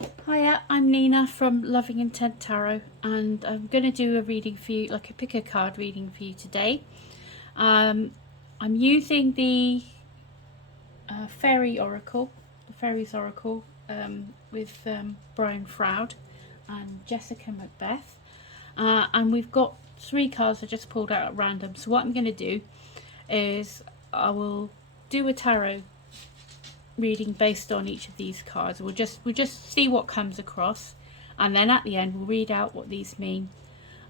Hiya, I'm Nina from Loving Intent Tarot, and I'm going to do a reading for you, like a pick a card reading for you today. I'm using the Fairy Oracle, the Fairies Oracle, with Brian Froud and Jessica Macbeth. And we've got 3 cards I just pulled out at random. So what I'm going to do is I will do a tarot reading based on each of these cards. We'll just see what comes across, and then at the end we'll read out what these mean,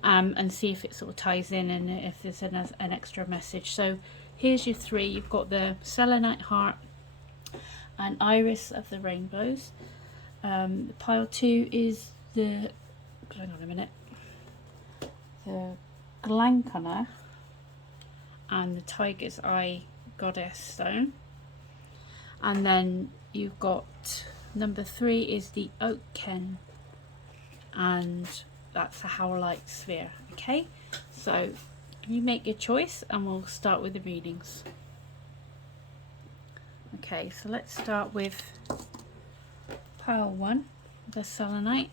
and see if it sort of ties in and if there's an extra message. So here's your 3. You've got the Selenite heart and Iris of the rainbows. Pile 2 is the, hang on a minute, the Glauconer and the Tiger's Eye Goddess stone. And then you've got number 3 is the Oaken, and that's a Howlite sphere. Okay, so you make your choice and we'll start with the readings. Okay, so let's start with pile 1, the Selenite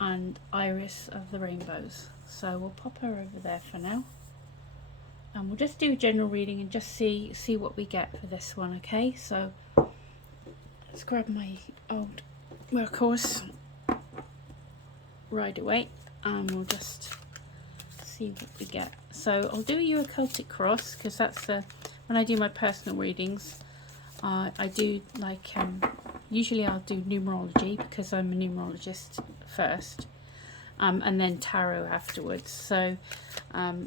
and Iris of the rainbows. So we'll pop her over there for now, and we'll just do a general reading and just see what we get for this one. Okay, so let's grab my old workhorse right away and we'll just see what we get. So I'll do you a Celtic cross, because that's when I do my personal readings, I do like usually I'll do numerology because I'm a numerologist first, and then tarot afterwards. So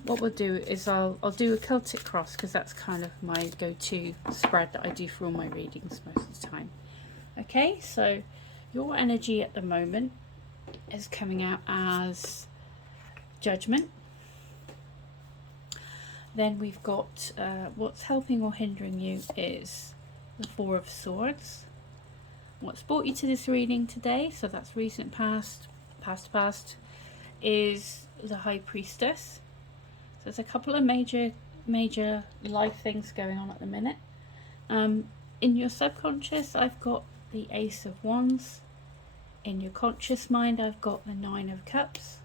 what we'll do is I'll do a Celtic cross, because that's kind of my go-to spread that I do for all my readings most of the time. Okay, so your energy at the moment is coming out as Judgment. Then we've got what's helping or hindering you is the 4 of Swords. What's brought you to this reading today, so that's recent past, past, is the High Priestess. So there's a couple of major life things going on at the minute. In your subconscious, I've got the Ace of Wands. In your conscious mind, I've got the 9 of Cups.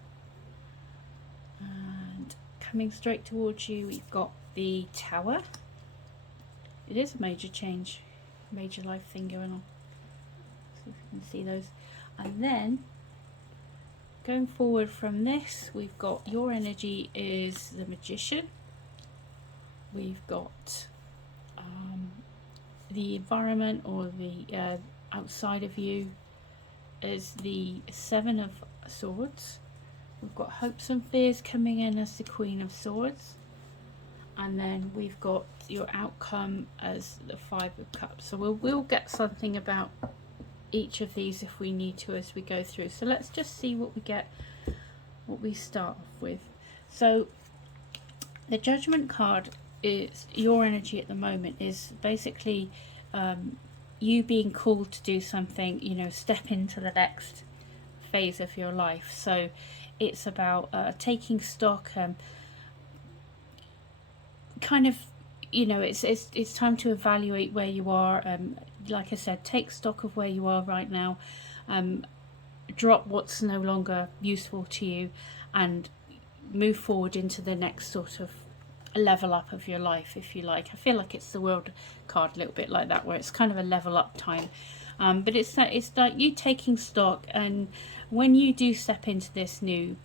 And coming straight towards you, we've got the Tower. It is a major change, major life thing going on. So if you can see those. And then going forward from this, we've got your energy is the Magician. We've got the environment, or the outside of you, is the 7 of Swords. We've got hopes and fears coming in as the Queen of Swords. And then we've got your outcome as the 5 of Cups. So we'll get something about each of these if we need to as we go through. So let's just see what we get, what we start off with. So the Judgment card is your energy at the moment, is basically you being called to do something, you know, step into the next phase of your life. So it's about taking stock, kind of, you know, it's time to evaluate where you are. Like I said, take stock of where you are right now, drop what's no longer useful to you, and move forward into the next sort of level up of your life, if you like. I feel like it's the World card a little bit like that, where it's kind of a level up time. But it's like you taking stock, and when you do step into this new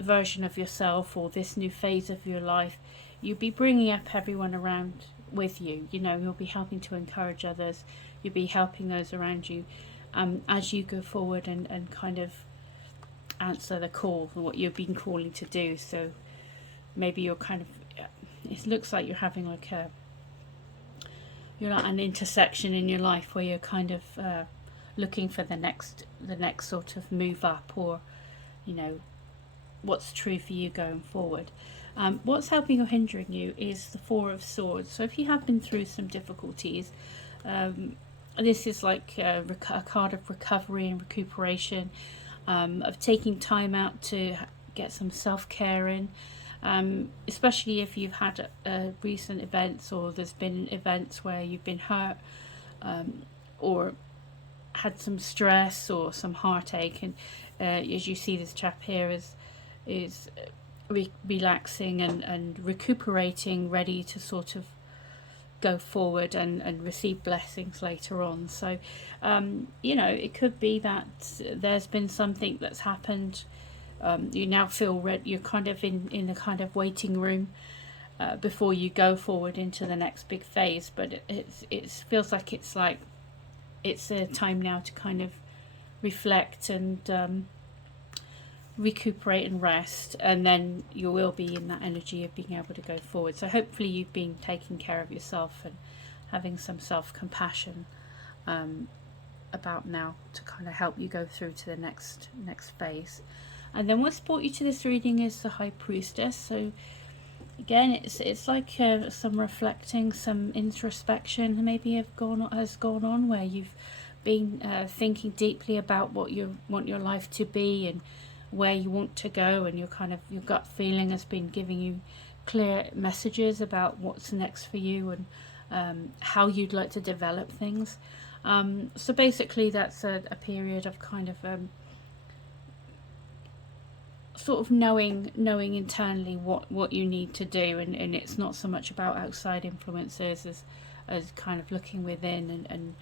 version of yourself, or this new phase of your life, you'll be bringing up everyone around with you. You know, you'll be helping to encourage others. You'll be helping those around you as you go forward and kind of answer the call for what you've been calling to do. So maybe you're kind of, it looks like you're having like you're at an intersection in your life where you're kind of looking for the next sort of move up, or, you know, what's true for you going forward. What's helping or hindering you is the 4 of Swords. So if you have been through some difficulties, this is like a card of recovery and recuperation, of taking time out to get some self-care in, especially if you've had recent events, or there's been events where you've been hurt, or had some stress or some heartache, and as you see, this chap here is relaxing and recuperating, ready to sort of go forward and receive blessings later on. So it could be that there's been something that's happened. You now feel you're kind of in a kind of waiting room before you go forward into the next big phase, but it feels like it's a time now to kind of reflect and recuperate and rest, and then you will be in that energy of being able to go forward. So hopefully you've been taking care of yourself and having some self-compassion about now to kind of help you go through to the next phase. And then what's brought you to this reading is the High Priestess. So again, it's like some reflecting, some introspection maybe has gone on, where you've been thinking deeply about what you want your life to be and where you want to go, and your gut feeling has been giving you clear messages about what's next for you and how you'd like to develop things. So basically that's a period of kind of sort of knowing internally what you need to do, and it's not so much about outside influences as kind of looking within and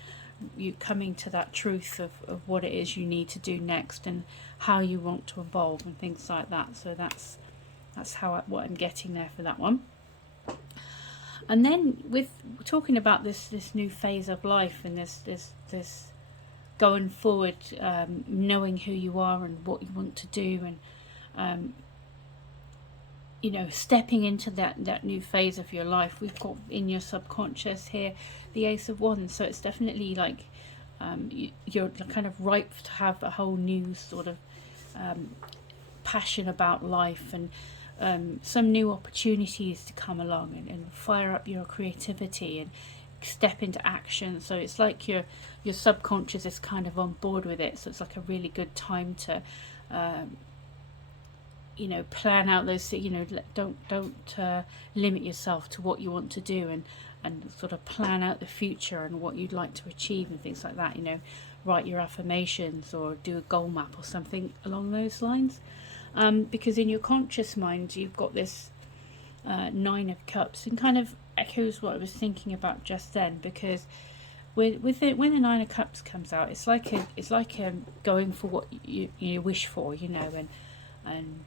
you coming to that truth of what it is you need to do next and how you want to evolve and things like that. So that's what I'm getting there for that one. And then with talking about this new phase of life and this going forward, knowing who you are and what you want to do, and stepping into that new phase of your life. We've got in your subconscious here the Ace of Wands, so it's definitely like you're kind of ripe to have a whole new sort of passion about life, and some new opportunities to come along and fire up your creativity and step into action. So it's like your subconscious is kind of on board with it, so it's like a really good time to plan out those, don't limit yourself to what you want to do, and sort of plan out the future and what you'd like to achieve and things like that. Write your affirmations or do a goal map or something along those lines, because in your conscious mind you've got this Nine of Cups, and kind of echoes what I was thinking about just then, because with it, when the Nine of Cups comes out, it's like going for what you wish for, and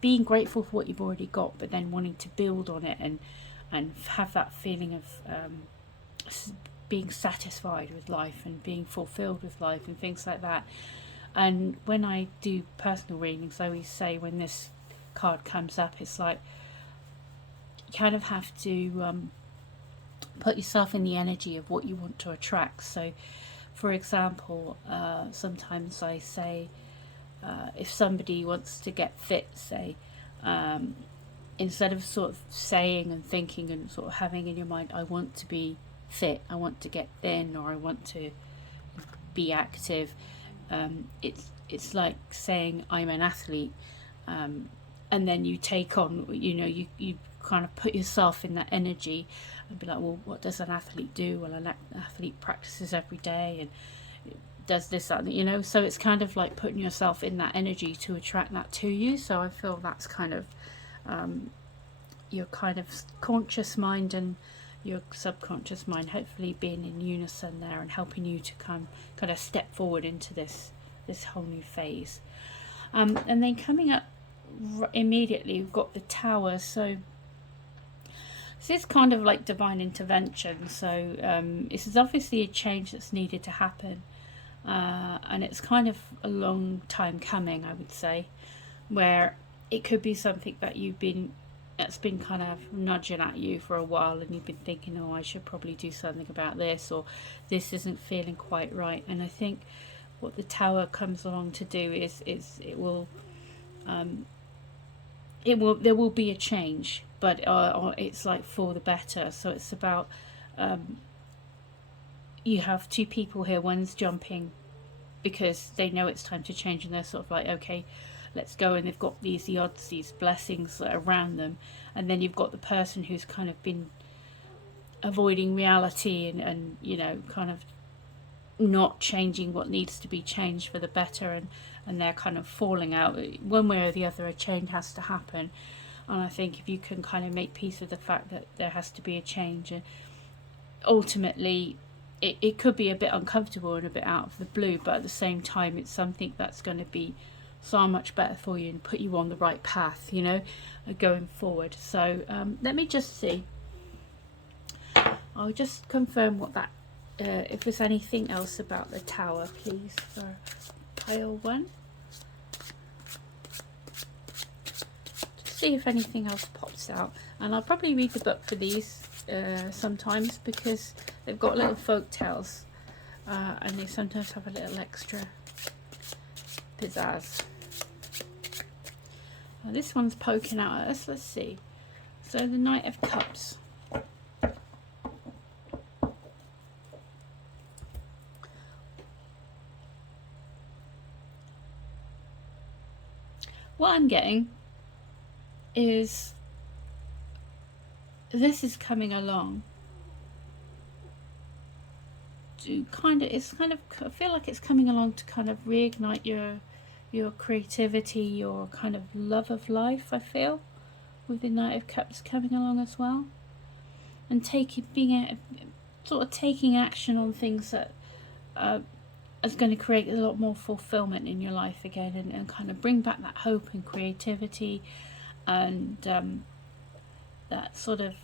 being grateful for what you've already got, but then wanting to build on it and have that feeling of being satisfied with life and being fulfilled with life and things like that. And when I do personal readings, I always say when this card comes up, it's like you kind of have to put yourself in the energy of what you want to attract. So for example, sometimes I say, if somebody wants to get fit, say, instead of sort of saying and thinking and sort of having in your mind, I want to be fit, I want to get thin, or I want to be active, it's like saying I'm an athlete, and then you take on, you kind of put yourself in that energy and be like, well, what does an athlete do? Well, an athlete practices every day and does this, that, so it's kind of like putting yourself in that energy to attract that to you. So I feel that's kind of your kind of conscious mind and your subconscious mind hopefully being in unison there and helping you to kind of step forward into this whole new phase. And then coming up immediately, we've got the Tower. So this is kind of like divine intervention. So this is obviously a change that's needed to happen. And it's kind of a long time coming, I would say, where it could be something that that's been kind of nudging at you for a while, and you've been thinking, oh, I should probably do something about this, or this isn't feeling quite right. And I think what the Tower comes along to do is there will be a change, but it's like for the better. So it's about you have two people here. One's jumping because they know it's time to change, and they're sort of like, okay, let's go, and they've got these odds, these blessings around them. And then you've got the person who's kind of been avoiding reality and kind of not changing what needs to be changed for the better, and they're kind of falling out. One way or the other, a change has to happen. And I think if you can kind of make peace with the fact that there has to be a change, and ultimately it could be a bit uncomfortable and a bit out of the blue, but at the same time it's something that's going to be so much better for you and put you on the right path, you know, going forward. So let me just see. I'll just confirm what that, if there's anything else about the Tower, please, for pile 1. Just see if anything else pops out. And I'll probably read the book for these sometimes, because they've got little folk tales, and they sometimes have a little extra pizzazz. Now this one's poking out at us. Let's see. So the Knight of Cups. What I'm getting is this is coming along to kind of, I feel like it's coming along to kind of reignite your creativity, your kind of love of life, I feel, with the Knight of Cups coming along as well. And sort of taking action on things that is going to create a lot more fulfillment in your life again, and kind of bring back that hope and creativity, and that sort of,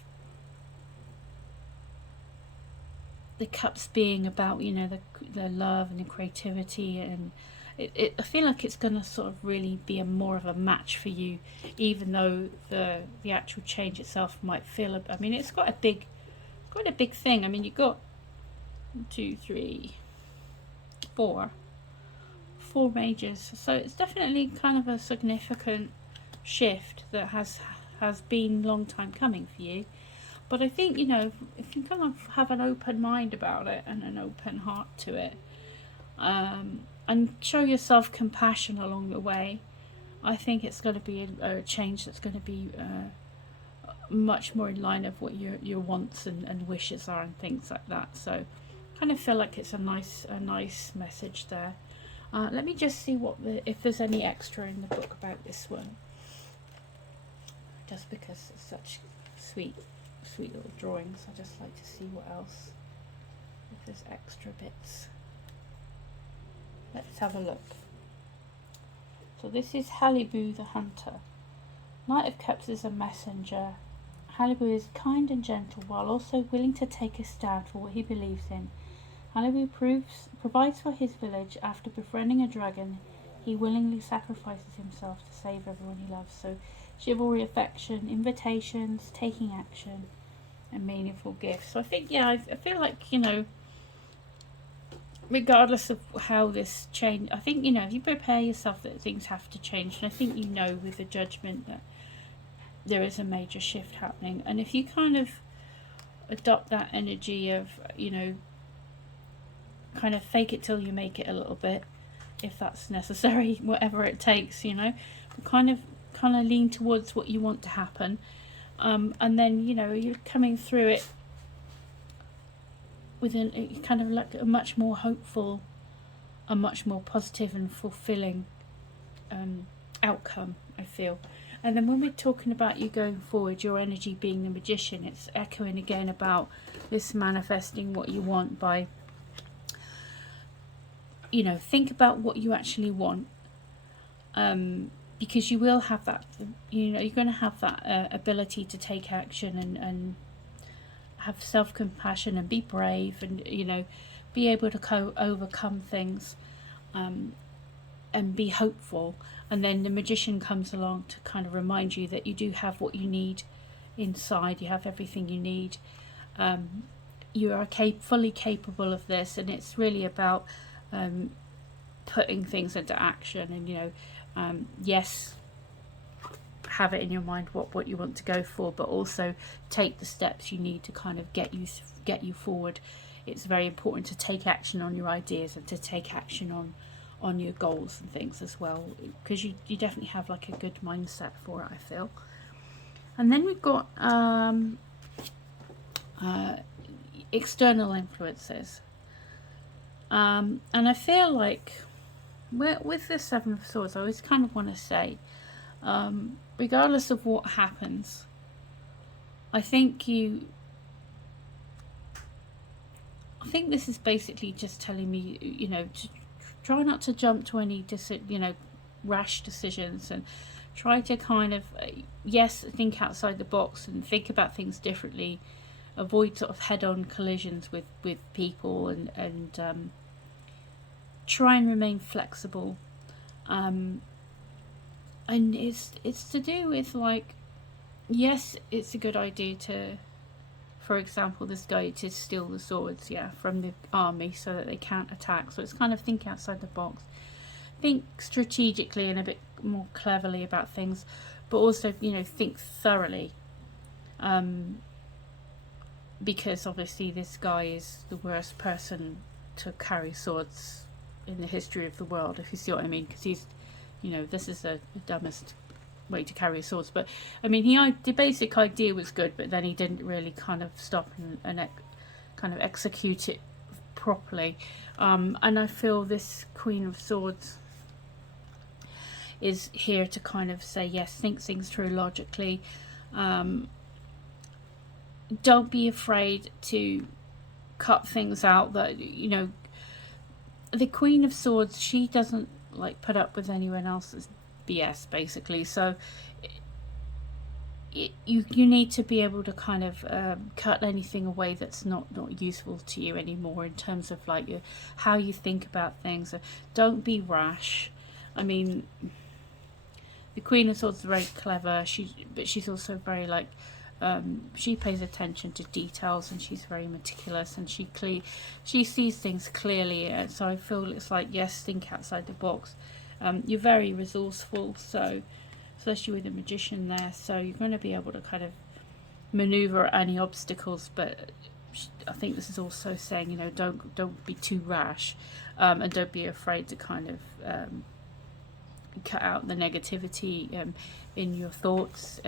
the cups being about, you know, the love and the creativity, and I feel like it's going to sort of really be more of a match for you, even though the actual change itself might feel, I mean, it's quite a big thing. I mean, you've got 1, 2, 3, 4 majors, so it's definitely kind of a significant shift that has been a long time coming for you. But I think, you know, if you kind of have an open mind about it and an open heart to it, and show yourself compassion along the way, I think it's going to be a change that's going to be much more in line of what your wants and wishes are, and things like that. So I kind of feel like it's a nice message there. Let me just see if there's any extra in the book about this one, just because it's such sweet little drawings. I just like to see what else, if there's extra bits. Let's have a look. So this is Halibu the Hunter. Knight of Cups is a messenger. Halibu is kind and gentle, while also willing to take a stand for what he believes in. Halibu provides for his village. After befriending a dragon, he willingly sacrifices himself to save everyone he loves. So chivalry, affection, invitations, taking action, and meaningful gifts. So I think, yeah, I feel like, you know, regardless of how this change, I think, you know, if you prepare yourself that things have to change, and I think, you know, with the judgment, that there is a major shift happening. And if you kind of adopt that energy of, you know, kind of fake it till you make it a little bit, if that's necessary, whatever it takes, you know, kind of lean towards what you want to happen, and then, you know, you're coming through it with a kind of like a much more hopeful, a much more positive and fulfilling outcome, I feel. And then when we're talking about you going forward, your energy being the Magician, it's echoing again about this manifesting what you want by, you know, think about what you actually want, because you will have that, you know, you're going to have that ability to take action and have self-compassion and be brave, and, you know, be able to overcome things, and be hopeful. And then the Magician comes along to kind of remind you that you do have what you need inside. You have everything you need. You are fully capable of this, and it's really about putting things into action. And, you know, yes, have it in your mind what you want to go for, but also take the steps you need to kind of get you forward. It's very important to take action on your ideas and to take action on your goals and things as well, because you definitely have like a good mindset for it, I feel. And then we've got external influences. And I feel like with the Seven of Swords, I always kind of want to say, regardless of what happens, I think this is basically just telling me, to try not to jump to any rash decisions, and try to kind of yes, think outside the box and think about things differently. Avoid sort of head-on collisions with people, and try and remain flexible. And it's to do with, like, yes, it's a good idea to, for example, this guy, to steal the swords, from the army so that they can't attack. So it's kind of think outside the box, think strategically and a bit more cleverly about things, but also think thoroughly, because obviously this guy is the worst person to carry swords in the history of the world, if you see what I mean, because he's, this is the dumbest way to carry swords. But I mean, the basic idea was good, but then he didn't really kind of stop and kind of execute it properly. And I feel this Queen of Swords is here to kind of say, yes, think things through logically. Don't be afraid to cut things out that, the Queen of Swords, she doesn't like put up with anyone else's BS, basically. So you need to be able to kind of cut anything away that's not useful to you anymore, in terms of like how you think about things. Don't be rash. I mean, the Queen of Swords is very clever, but she's also very like, she pays attention to details, and she's very meticulous, and she sees things clearly. So I feel it's like, yes, think outside the box. You're very resourceful, so especially with the Magician there, so you're going to be able to kind of maneuver any obstacles. But I think this is also saying, don't be too rash, and don't be afraid to kind of cut out the negativity in your thoughts.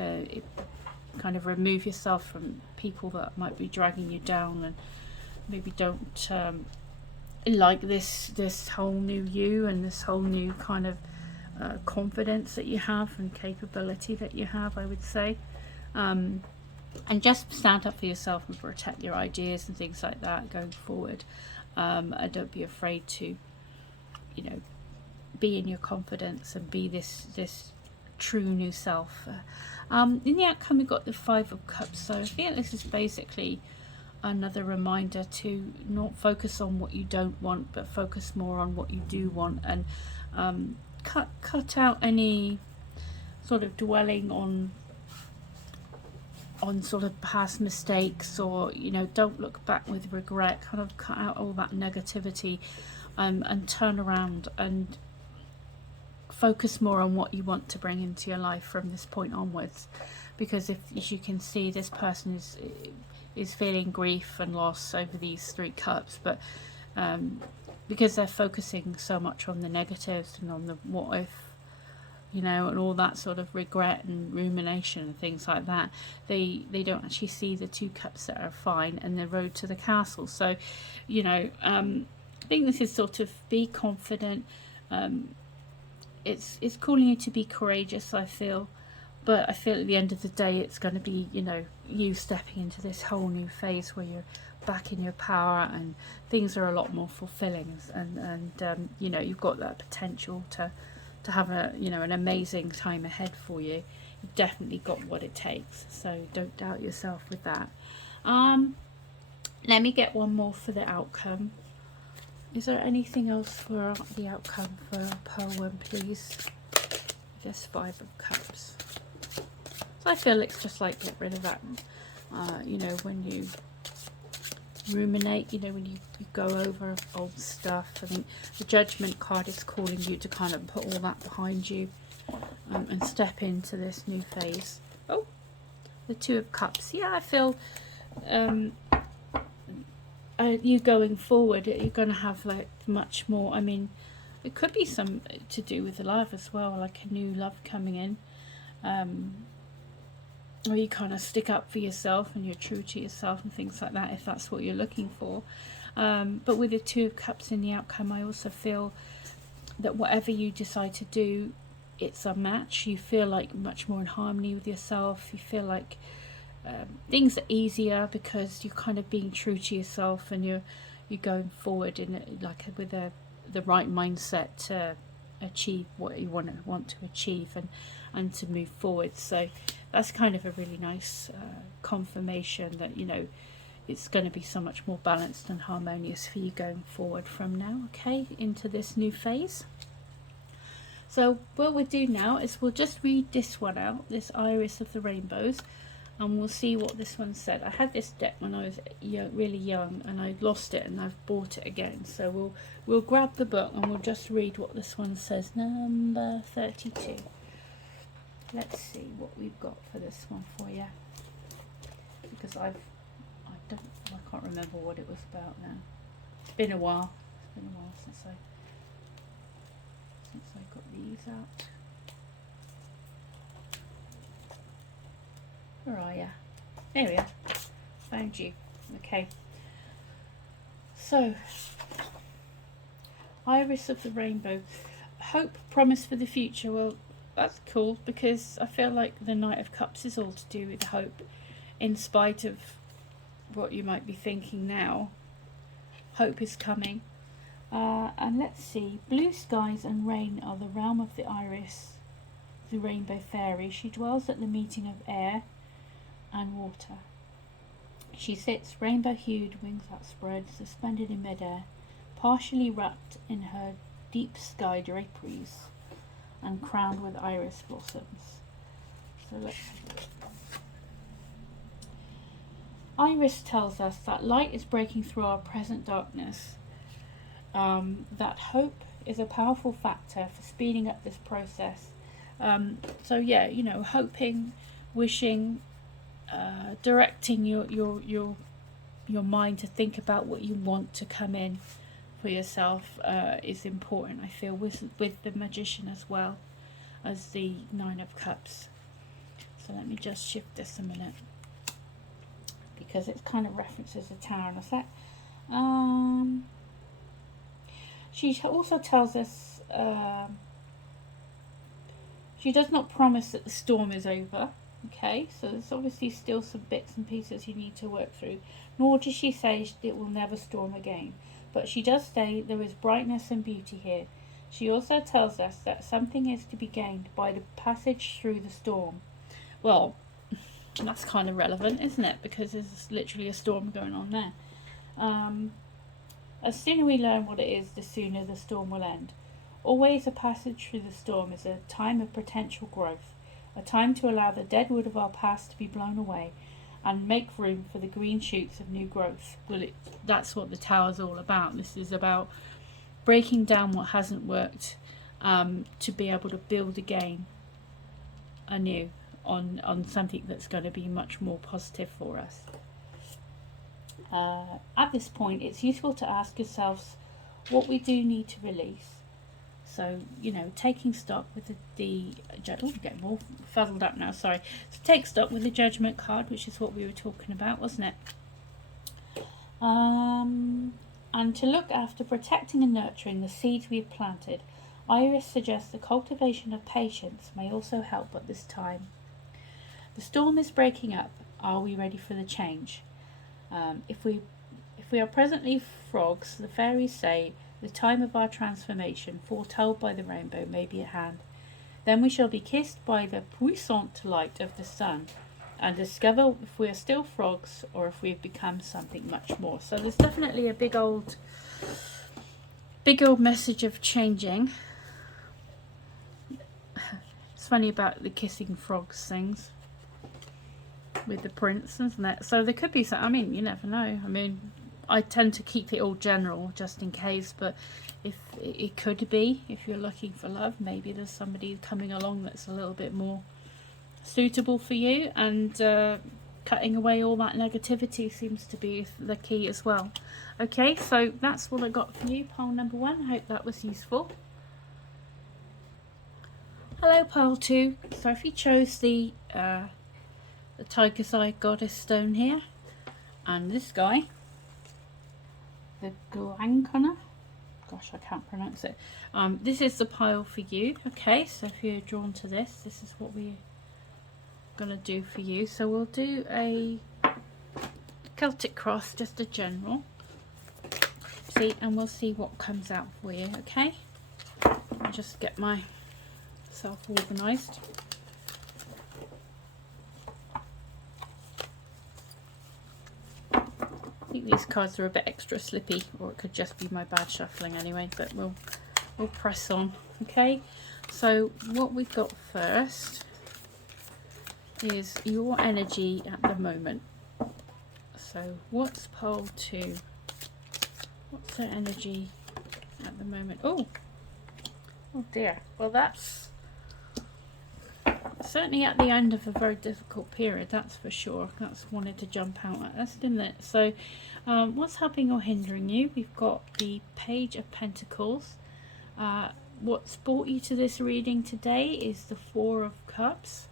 Kind of remove yourself from people that might be dragging you down, and maybe don't like this whole new you, and this whole new kind of confidence that you have and capability that you have, I would say. And just stand up for yourself and protect your ideas and things like that going forward. And don't be afraid to, be in your confidence and be this true new self. In the outcome, we've got the Five of Cups. So I think this is basically another reminder to not focus on what you don't want, but focus more on what you do want, and cut out any sort of dwelling on sort of past mistakes, or don't look back with regret. Kind of cut out all that negativity, and turn around and focus more on what you want to bring into your life from this point onwards. Because as you can see, this person is feeling grief and loss over these Three Cups, but because they're focusing so much on the negatives and on the what if, and all that sort of regret and rumination and things like that, they don't actually see the Two Cups that are fine and the road to the castle. So I think this is sort of, be confident. It's calling you to be courageous, I feel, but I feel at the end of the day it's going to be you stepping into this whole new phase where you're back in your power, and things are a lot more fulfilling, and you've got that potential to have an amazing time ahead for you. You've definitely got what it takes, so don't doubt yourself with that. Let me get one more for the outcome. Is there anything else for the outcome for Pearl 1, please? Just Five of Cups. So I feel it's just like, get rid of that, when you ruminate, when you go over old stuff. I think the Judgment card is calling you to kind of put all that behind you, and step into this new phase. Oh, the Two of Cups. Yeah, I feel you going forward, you're going to have like much more. I mean, it could be some to do with love as well, like a new love coming in, or you kind of stick up for yourself and you're true to yourself and things like that, if that's what you're looking for. But with the Two of Cups in the outcome, I also feel that whatever you decide to do, it's a match. You feel like much more in harmony with yourself. You feel like things are easier because you're kind of being true to yourself, and you're going forward in like with the right mindset to achieve what you want to achieve, and to move forward. So that's kind of a really nice confirmation that, you know, it's going to be so much more balanced and harmonious for you going forward from now, okay, into this new phase. So what we'll do now is we'll just read this one out, this Iris of the Rainbows, and we'll see what this one said. I had this deck when I was really young, and I lost it, and I've bought it again. So we'll grab the book and we'll just read what this one says. Number 32. Let's see what we've got for this one for you, because I can't remember what it was about now. It's been a while. It's been a while since I got these out. Where are you? There we are. Found you. Okay. So, Iris of the Rainbow. Hope, promise for the future. Well, that's cool, because I feel like the Knight of Cups is all to do with hope, in spite of what you might be thinking now. Hope is coming. And let's see. Blue skies and rain are the realm of the Iris, the Rainbow Fairy. She dwells at the meeting of air and water. She sits rainbow-hued, wings outspread, suspended in midair, partially wrapped in her deep sky draperies, and crowned with iris blossoms. So let's see. Iris tells us that light is breaking through our present darkness, that hope is a powerful factor for speeding up this process. So yeah, you know, hoping, wishing, directing your mind to think about what you want to come in for yourself is important, I feel, with the Magician as well as the Nine of Cups. So let me just shift this a minute, because it kind of references the Tower in a sec. She also tells us she does not promise that the storm is over. Okay, so there's obviously still some bits and pieces you need to work through. Nor does she say it will never storm again. But she does say there is brightness and beauty here. She also tells us that something is to be gained by the passage through the storm. Well, that's kind of relevant, isn't it? Because there's literally a storm going on there. As sooner we learn what it is, the sooner the storm will end. Always a passage through the storm is a time of potential growth, a time to allow the dead wood of our past to be blown away and make room for the green shoots of new growth. Well, that's what the Tower's all about. This is about breaking down what hasn't worked, to be able to build again anew on something that's going to be much more positive for us. At this point, it's useful to ask yourselves what we do need to release. So, you know, taking stock with the getting all fuddled up now, sorry. So take stock with the Judgment card, which is what we were talking about, wasn't it? And to look after protecting and nurturing the seeds we've planted, Iris suggests the cultivation of patience may also help at this time. The storm is breaking up. Are we ready for the change? If we are presently frogs, the fairies say the time of our transformation, foretold by the rainbow, may be at hand. Then we shall be kissed by the puissant light of the sun, and discover if we are still frogs or if we've become something much more. So there's definitely a big old message of changing. It's funny about the kissing frogs things with the prince, isn't it? So there could be some, I mean, you never know. I mean, I tend to keep it all general just in case, but if it could be, if you're looking for love, maybe there's somebody coming along that's a little bit more suitable for you, and cutting away all that negativity seems to be the key as well. Okay, so that's what I got for you, pile number 1. I hope that was useful. Hello, pile 2. So if you chose the Tiger's Eye Goddess stone here, and this guy, the Glauconer. Gosh, I can't pronounce it. This is the pile for you. Okay, so if you're drawn to this, this is what we're going to do for you. So we'll do a Celtic cross, just a general. See, and we'll see what comes out for you, okay? I'll just get myself organised. I think these cards are a bit extra slippy, or it could just be my bad shuffling anyway, but we'll press on, okay? So what we've got first is your energy at the moment. So what's pole 2? What's their energy at the moment? Oh dear. Well, that's certainly at the end of a very difficult period, that's for sure. That's wanted to jump out at us, didn't it? So what's helping or hindering you? We've got the Page of Pentacles. What's brought you to this reading today is the Four of Cups.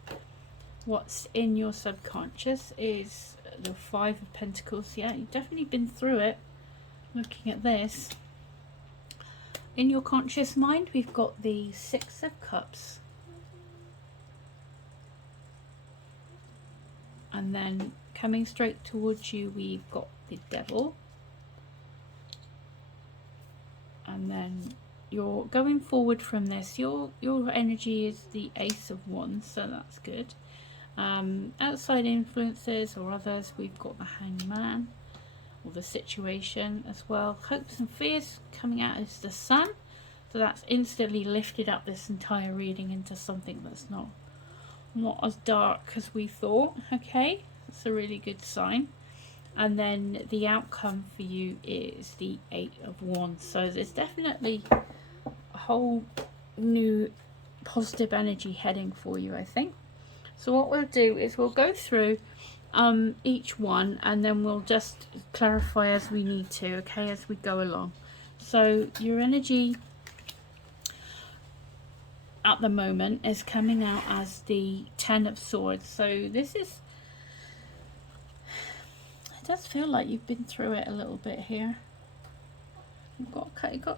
What's in your subconscious is the Five of Pentacles. Yeah, you've definitely been through it. Looking at this, in your conscious mind, we've got the Six of Cups, and then coming straight towards you, we've got the Devil, and then you're going forward from this. Your energy is the Ace of Wands, so that's good. Outside influences or others, we've got the Hangman, or the situation as well. Hopes and fears coming out as the Sun, so that's instantly lifted up this entire reading into something that's not as dark as we thought. Okay, that's a really good sign. And then the outcome for you is the Eight of Wands, so there's definitely a whole new positive energy heading for you, I think. So what we'll do is we'll go through each one, and then we'll just clarify as we need to, okay, as we go along. So your energy at the moment is coming out as the Ten of Swords. So this is, it does feel like you've been through it a little bit here. You've got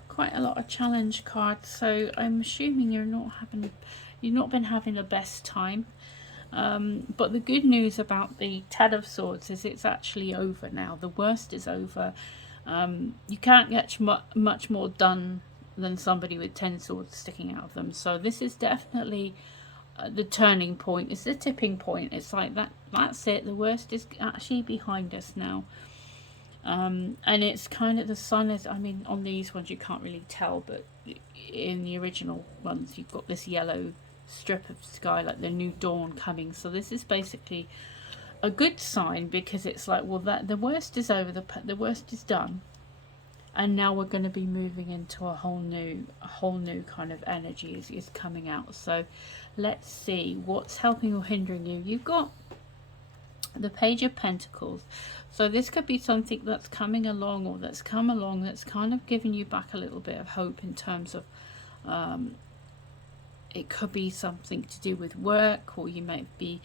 quite a lot of challenge cards, so I'm assuming you've not been having the best time. But the good news about the Ten of Swords is it's actually over now. The worst is over. You can't get much more done than somebody with 10 swords sticking out of them. So this is definitely the turning point. It's the tipping point. It's like that's it. The worst is actually behind us now. And it's kind of, the sun is, I mean, on these ones you can't really tell, but in the original ones you've got this yellow strip of sky, like the new dawn coming. So this is basically a good sign, because it's like, well, that the worst is over, the worst is done, and now we're going to be moving into a whole new kind of energy is coming out. So let's see what's helping or hindering you. You've got the Page of Pentacles, so this could be something that's coming along, or that's come along, that's kind of giving you back a little bit of hope in terms of it could be something to do with work, or you might be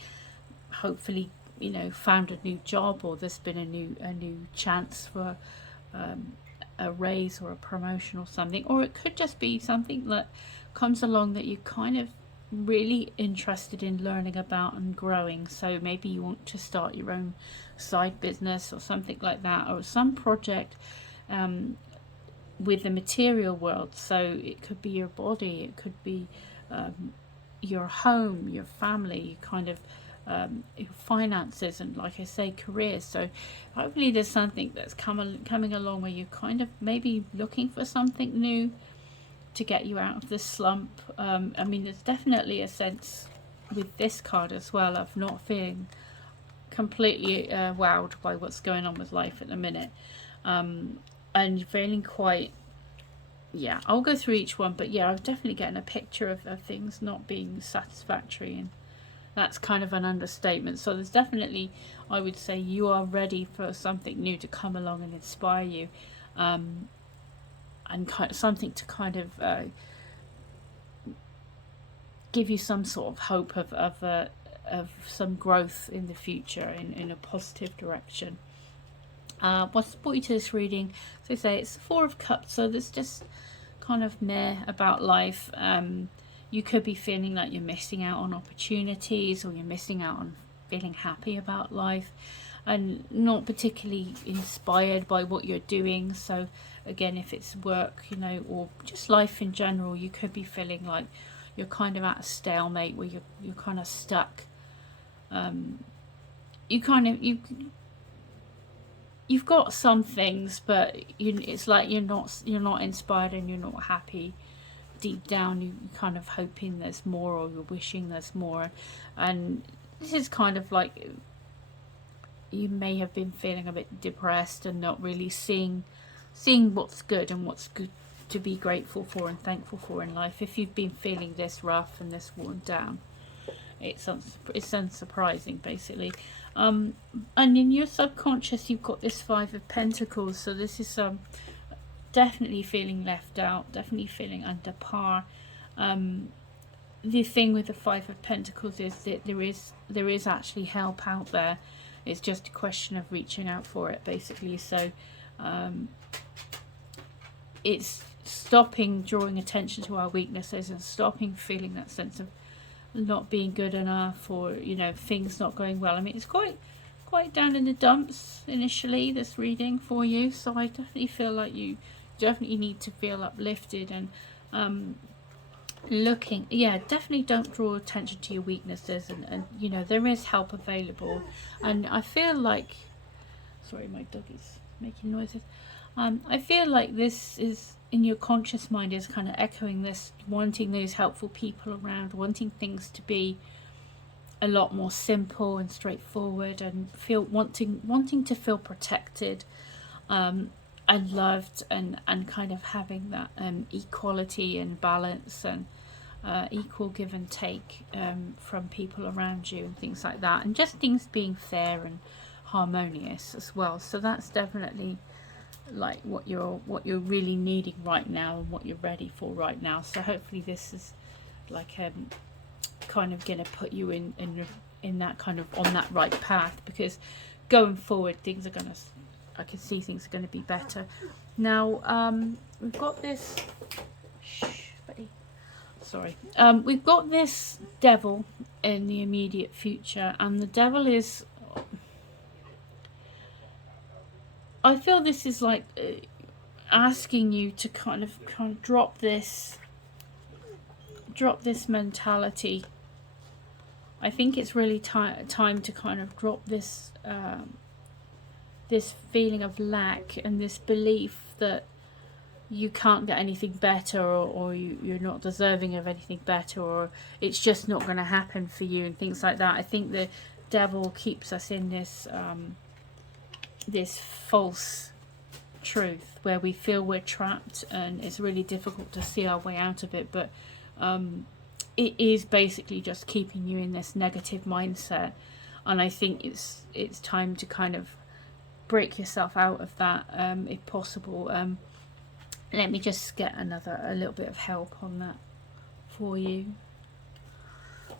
hopefully, you know, found a new job, or there's been a new chance for a raise or a promotion or something. Or it could just be something that comes along that you're kind of really interested in learning about and growing. So maybe you want to start your own side business or something like that, or some project with the material world. So it could be your body, it could be your home, your family, kind of your finances, and like I say, careers. So hopefully there's something that's coming along where you're kind of maybe looking for something new to get you out of this slump. I mean, there's definitely a sense with this card as well of not feeling completely wowed by what's going on with life at the minute, and you're feeling quite, yeah, I'll go through each one, but yeah, I'm definitely getting a picture of things not being satisfactory, and that's kind of an understatement. So there's definitely, I would say, you are ready for something new to come along and inspire you, and kind of something to kind of give you some sort of hope of some growth in the future in a positive direction. What's brought you to this reading? So I say it's the Four of Cups, so there's just kind of meh about life. You could be feeling like you're missing out on opportunities, or you're missing out on feeling happy about life, and not particularly inspired by what you're doing. So again, if it's work, you know, or just life in general, you could be feeling like you're kind of at a stalemate, where you're kind of stuck. You've got some things, but it's like you're not inspired, and you're not happy. Deep down, you're kind of hoping there's more, or you're wishing there's more. And this is kind of like you may have been feeling a bit depressed and not really seeing what's good and what's good to be grateful for and thankful for in life. If you've been feeling this rough and this worn down, it's unsurprising, basically. And in your subconscious, you've got this Five of Pentacles, so this is definitely feeling left out, definitely feeling under par. The thing with the Five of Pentacles is that there is actually help out there. It's just a question of reaching out for it, basically. So it's stopping drawing attention to our weaknesses, and stopping feeling that sense of not being good enough, or you know, things not going well. I mean, it's quite down in the dumps initially, this reading for you, so I definitely feel like you definitely need to feel uplifted. And definitely don't draw attention to your weaknesses, and you know, there is help available. And I feel like, sorry, my dog is making noises. I feel like this is in your conscious mind, is kind of echoing this, wanting those helpful people around, wanting things to be a lot more simple and straightforward, and wanting to feel protected and loved, and kind of having that equality and balance, and equal give and take from people around you, and things like that, and just things being fair and harmonious as well. So that's definitely like what you're really needing right now, and what you're ready for right now. So hopefully this is like kind of gonna put you in that kind of on that right path, because going forward things are gonna, I can see things are gonna be better. Now we've got this we've got this devil in the immediate future, and the devil is, I feel this is like asking you to kind of drop this mentality. I think it's really time to kind of drop this this feeling of lack, and this belief that you can't get anything better, or you're not deserving of anything better, or it's just not going to happen for you, and things like that. I think the devil keeps us in this this false truth, where we feel we're trapped, and it's really difficult to see our way out of it. But it is basically just keeping you in this negative mindset, and I think it's time to kind of break yourself out of that, if possible. Let me just get a little bit of help on that for you.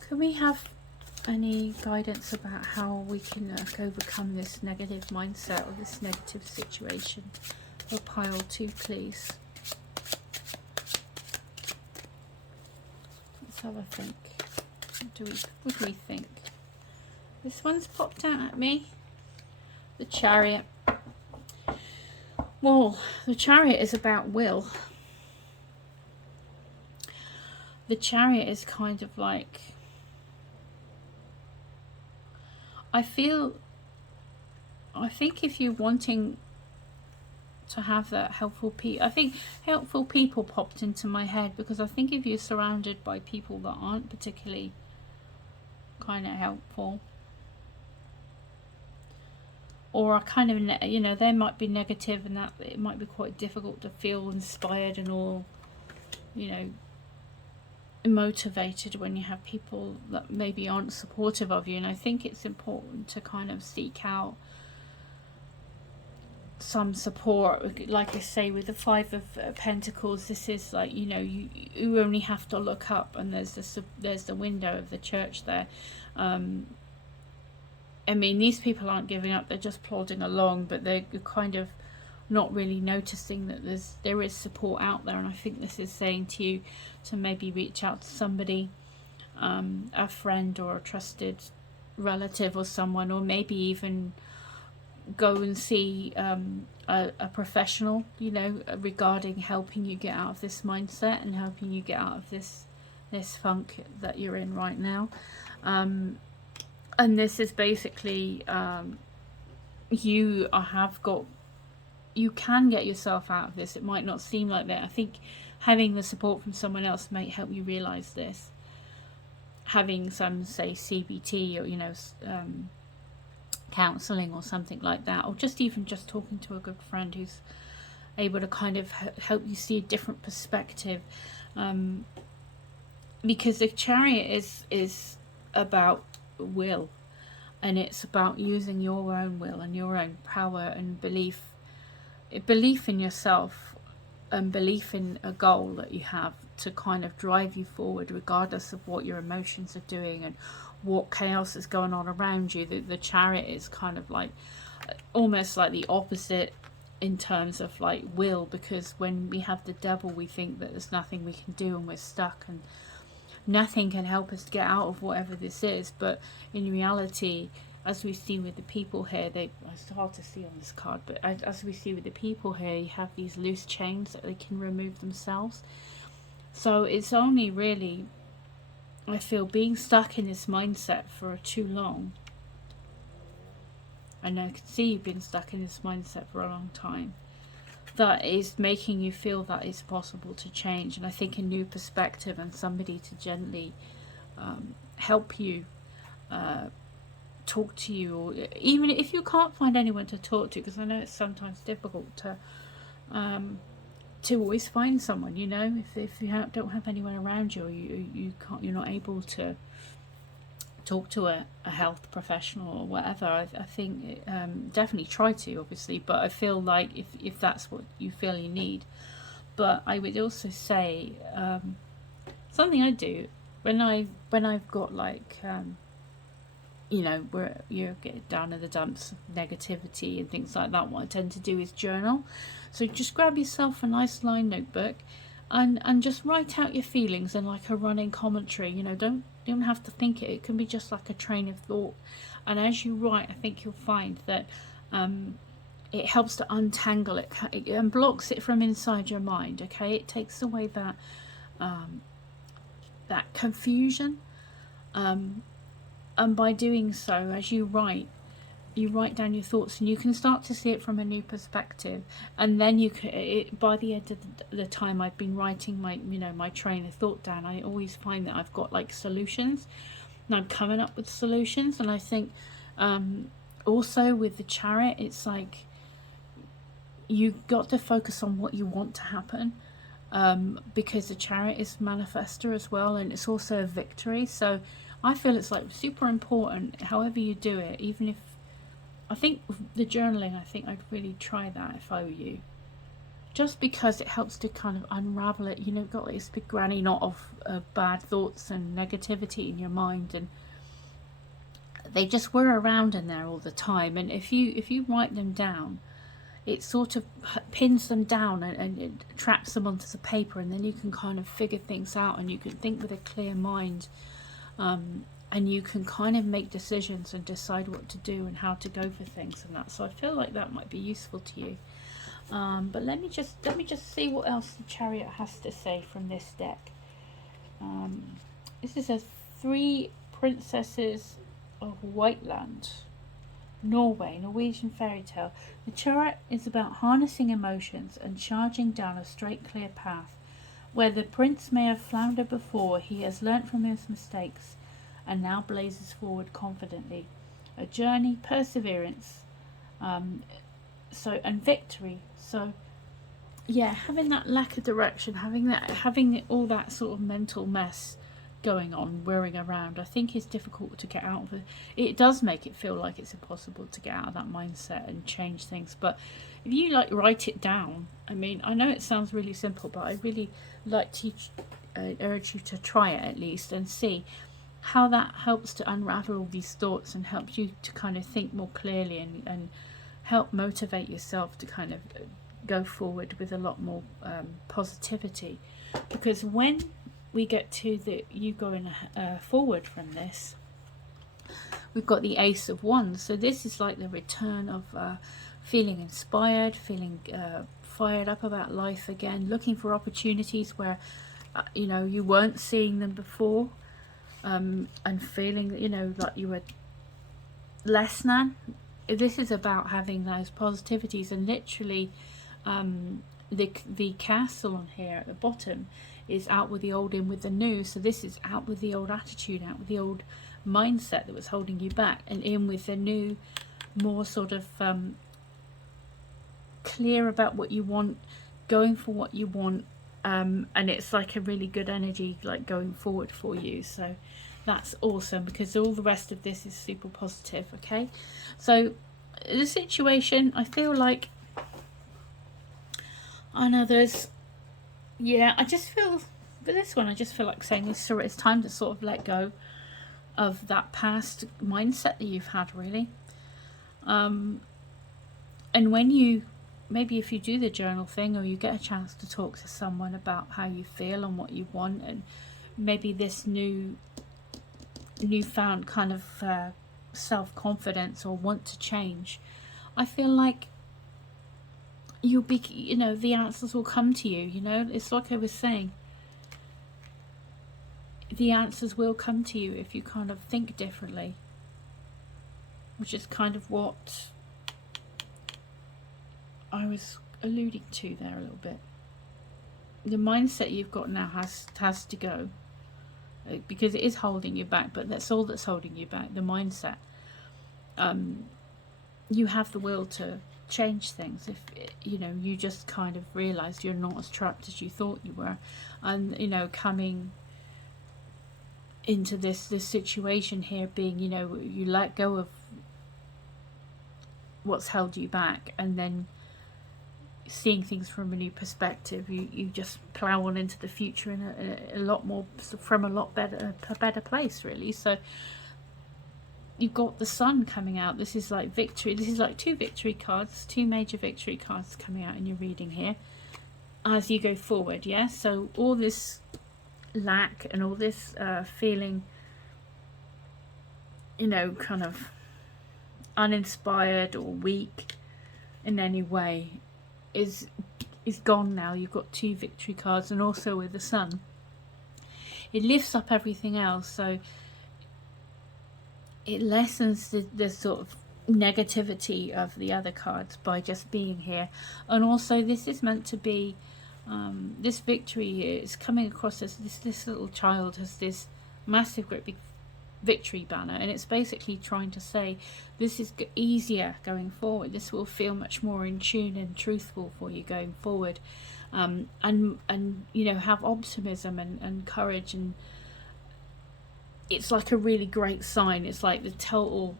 Can we have any guidance about how we can overcome this negative mindset, or this negative situation? For pile 2, please. Let's have a think. What do we think? This one's popped out at me. The Chariot. Well, the Chariot is about will. The Chariot is kind of like, I think if you're wanting to have that helpful people, I think helpful people popped into my head, because I think if you're surrounded by people that aren't particularly kind of helpful, or are kind of, you know, they might be negative, and that it might be quite difficult to feel inspired and all, you know, motivated when you have people that maybe aren't supportive of you. And I think it's important to kind of seek out some support. Like I say, with the Five of Pentacles, this is like, you know, you only have to look up, and there's the window of the church there. I mean, these people aren't giving up, they're just plodding along, but they're kind of not really noticing that there is support out there. And I think this is saying to you to maybe reach out to somebody, a friend or a trusted relative or someone, or maybe even go and see a professional, you know, regarding helping you get out of this mindset and helping you get out of this funk that you're in right now. And this is basically, you can get yourself out of this. It might not seem like that. I think having the support from someone else might help you realize this. Having some, say, CBT or, you know, counseling or something like that, or just even just talking to a good friend who's able to kind of help you see a different perspective, because the Chariot is about will, and it's about using your own will and your own power and belief in yourself, and belief in a goal that you have to kind of drive you forward regardless of what your emotions are doing and what chaos is going on around you. The Chariot is kind of like almost like the opposite in terms of like will, because when we have the devil we think that there's nothing we can do and we're stuck and nothing can help us get out of whatever this is. But in reality, as we see with the people here, it's hard to see on this card, but as we see with the people here, you have these loose chains that they can remove themselves. So it's only really, I feel, being stuck in this mindset for too long, and I can see you've been stuck in this mindset for a long time, that is making you feel that it's possible to change. And I think a new perspective and somebody to gently help you, talk to you, or even if you can't find anyone to talk to, because I know it's sometimes difficult to always find someone, you know, if you don't have anyone around you, or you're not able to talk to a health professional or whatever. I think definitely try to, obviously, but I feel like if that's what you feel you need. But I would also say something I do when I've got like you know, where you get down in the dumps of negativity and things like that, what I tend to do is journal. So just grab yourself a nice lined notebook and just write out your feelings in like a running commentary. You know, don't have to think it. It can be just like a train of thought. And as you write, I think you'll find that it helps to untangle it and blocks it from inside your mind. Okay, it takes away that that confusion. And by doing so, as you write down your thoughts, and you can start to see it from a new perspective. And then you can, by the end of the time I've been writing my, you know, my train of thought down, I always find that I've got like solutions, and I'm coming up with solutions. And I think also with the Chariot, it's like you've got to focus on what you want to happen, because the Chariot is manifestor as well, and it's also a victory. So I feel it's like super important, however you do it. Even if, I think the journaling, I think I'd really try that if I were you, just because it helps to kind of unravel it. You know, got this big granny knot of bad thoughts and negativity in your mind, and they just were around in there all the time. And if you write them down, it sort of pins them down and it traps them onto the paper, and then you can kind of figure things out, and you can think with a clear mind. And you can kind of make decisions and decide what to do and how to go for things and that. So I feel like that might be useful to you. But let me just see what else the Chariot has to say from this deck. This is 3 Princesses of Whiteland, Norway, Norwegian fairy tale. The Chariot is about harnessing emotions and charging down a straight, clear path. Where the prince may have floundered before, he has learnt from his mistakes and now blazes forward confidently. A journey, perseverance, and victory. So yeah, having that lack of direction, having all that sort of mental mess going on, whirring around, I think is difficult to get out of it. It does make it feel like it's impossible to get out of that mindset and change things. But if you like write it down, I mean, I know it sounds really simple, but I really like to urge you to try it at least and see. how that helps to unravel all these thoughts and helps you to kind of think more clearly, and help motivate yourself to kind of go forward with a lot more positivity. Because when we get to the you going forward from this, we've got the Ace of Wands. So this is like the return of feeling inspired, feeling fired up about life again, looking for opportunities where you know, you weren't seeing them before, and feeling, you know, like you were less than. This is about having those positivities, and literally the castle on here at the bottom is out with the old, in with the new. So this is out with the old attitude, out with the old mindset that was holding you back, and in with the new, more sort of clear about what you want, going for what you want, and it's like a really good energy like going forward for you. So that's awesome, because all the rest of this is super positive. Okay, so the situation, I feel like, I know there's, yeah, I just feel for this one, I just feel like saying it's time to sort of let go of that past mindset that you've had, really. And when you, maybe if you do the journal thing, or you get a chance to talk to someone about how you feel and what you want, and maybe this newfound kind of self-confidence or want to change, I feel like you'll be, you know, the answers will come to you. You know, it's like I was saying, the answers will come to you if you kind of think differently, which is kind of what I was alluding to there a little bit. The mindset you've got now has to go, because it is holding you back, but that's all that's holding you back, the mindset. You have the will to change things if, you know, you just kind of realize you're not as trapped as you thought you were, and, you know, coming into this situation here being, you know, you let go of what's held you back, and then seeing things from a new perspective, you just plow on into the future in a lot more, from a lot better place, really. So you've got the sun coming out. This is like victory. This is like two victory cards, two major victory cards coming out in your reading here as you go forward. Yeah, so all this lack and all this feeling, you know, kind of uninspired or weak in any way is gone now. You've got two victory cards, and also with the sun, it lifts up everything else. So it lessens the sort of negativity of the other cards by just being here. And also this is meant to be, this victory is coming across as this little child has this massive great big victory banner, and it's basically trying to say this is easier going forward. This will feel much more in tune and truthful for you going forward, and you know, have optimism and courage, and it's like a really great sign. It's like the total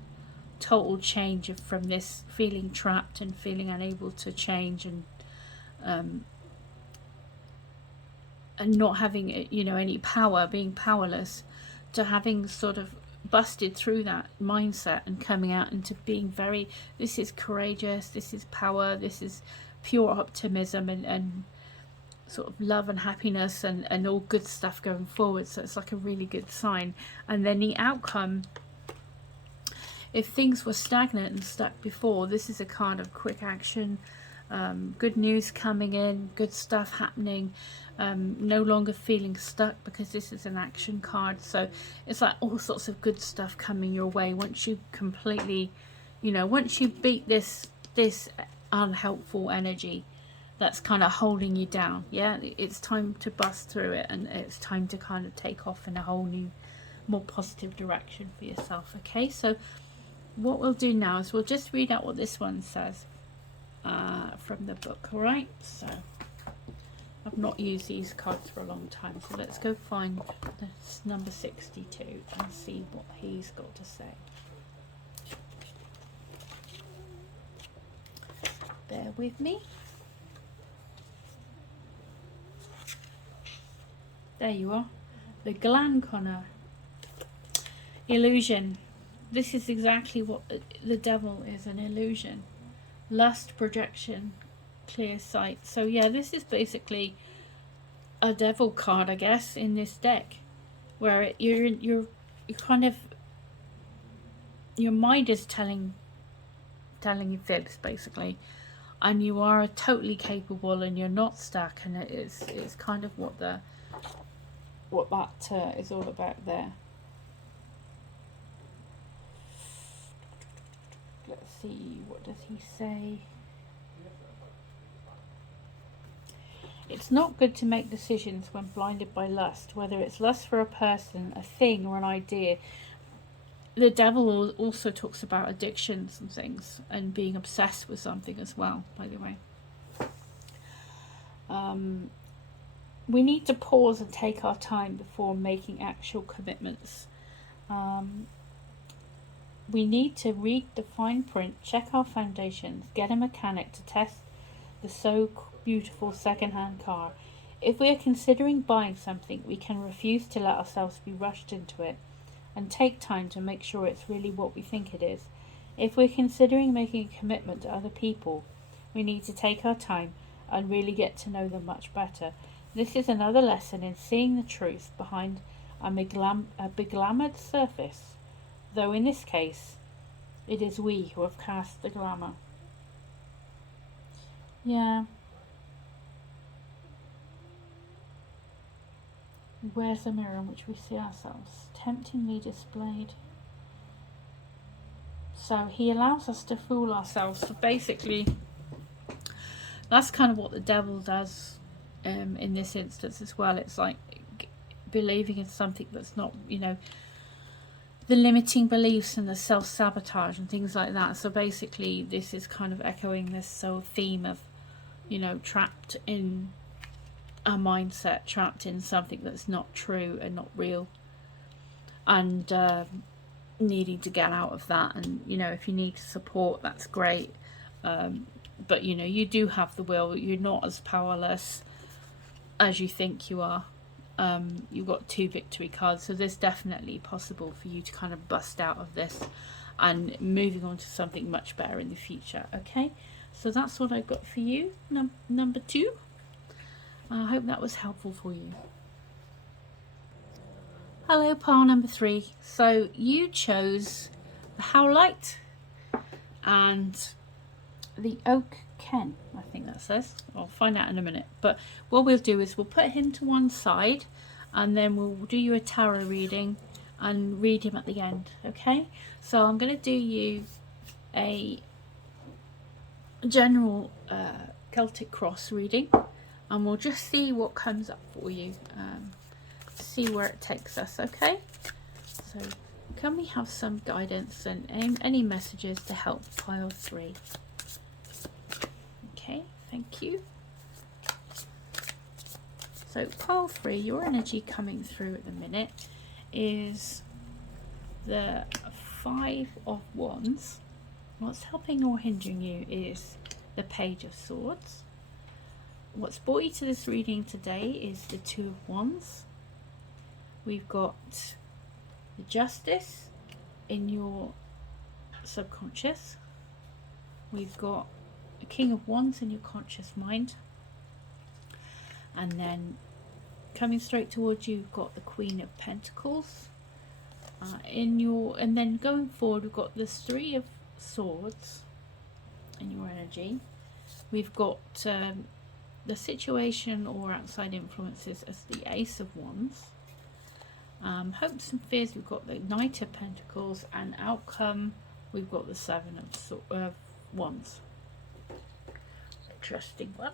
change from this feeling trapped and feeling unable to change, and not having, you know, any power, being powerless, to having sort of busted through that mindset and coming out into being very, this is courageous, this is power, this is pure optimism, and sort of love and happiness, and all good stuff going forward. So it's like a really good sign. And then the outcome, if things were stagnant and stuck before, this is a card of quick action, good news coming in, good stuff happening, no longer feeling stuck, because this is an action card. So it's like all sorts of good stuff coming your way once you completely, you know, once you beat this unhelpful energy that's kind of holding you down. Yeah, it's time to bust through it, and it's time to kind of take off in a whole new, more positive direction for yourself. Okay, so what we'll do now is we'll just read out what this one says from the book. All right, so I've not used these cards for a long time, so let's go find this number 62 and see what he's got to say. Bear with me. There you are, the Glauconer. Illusion. This is exactly what the devil is, an illusion. Lust, projection, clear sight. So yeah, this is basically a devil card, I guess, in this deck, where you're kind of, your mind is telling you fibs basically, and you are totally capable, and you're not stuck, and it's kind of what that is all about there. Let's see, what does he say? It's not good to make decisions when blinded by lust, whether it's lust for a person, a thing, or an idea. The devil also talks about addictions and things, and being obsessed with something as well, by the way. We need to pause and take our time before making actual commitments. We need to read the fine print, check our foundations, get a mechanic to test the so beautiful second-hand car. If we are considering buying something, we can refuse to let ourselves be rushed into it, and take time to make sure it's really what we think it is. If we're considering making a commitment to other people, we need to take our time and really get to know them much better. This is another lesson in seeing the truth behind a beglamoured surface, though in this case, it is we who have cast the glamour. Yeah. Where's the mirror in which we see ourselves, temptingly displayed? So he allows us to fool ourselves. So basically, that's kind of what the devil does in this instance as well. It's like believing in something that's not, the limiting beliefs and the self-sabotage and things like that. So basically, this is kind of echoing this theme of, trapped in a mindset, trapped in something that's not true and not real, and needing to get out of that. And if you need support, that's great, but you do have the will. You're not as powerless as you think you are. You've got 2 victory cards, so there's definitely possible for you to kind of bust out of this and moving on to something much better in the future. Okay, so that's what I've got for you, number 2. I hope that was helpful for you. Hello, pile number 3. So you chose the Howlite and the Oak Ken, I think that says. I'll find out in a minute. But what we'll do is we'll put him to one side, and then we'll do you a tarot reading and read him at the end. Okay? So I'm going to do you a general Celtic cross reading, and we'll just see what comes up for you. See where it takes us. Okay? So can we have some guidance and any messages to help pile 3? Okay, thank you. So pile 3, your energy coming through at the minute is the 5 of Wands. What's helping or hindering you is the Page of Swords. What's brought you to this reading today is the 2 of Wands. We've got the Justice in your subconscious. We've got the King of Wands in your conscious mind. And then coming straight towards you, you've got the Queen of Pentacles. And then going forward, we've got the 3 of Swords in your energy. We've got the situation or outside influences as the Ace of Wands. Hopes and fears, we've got the Knight of Pentacles, and outcome, we've got the 7 of Wands. Interesting one.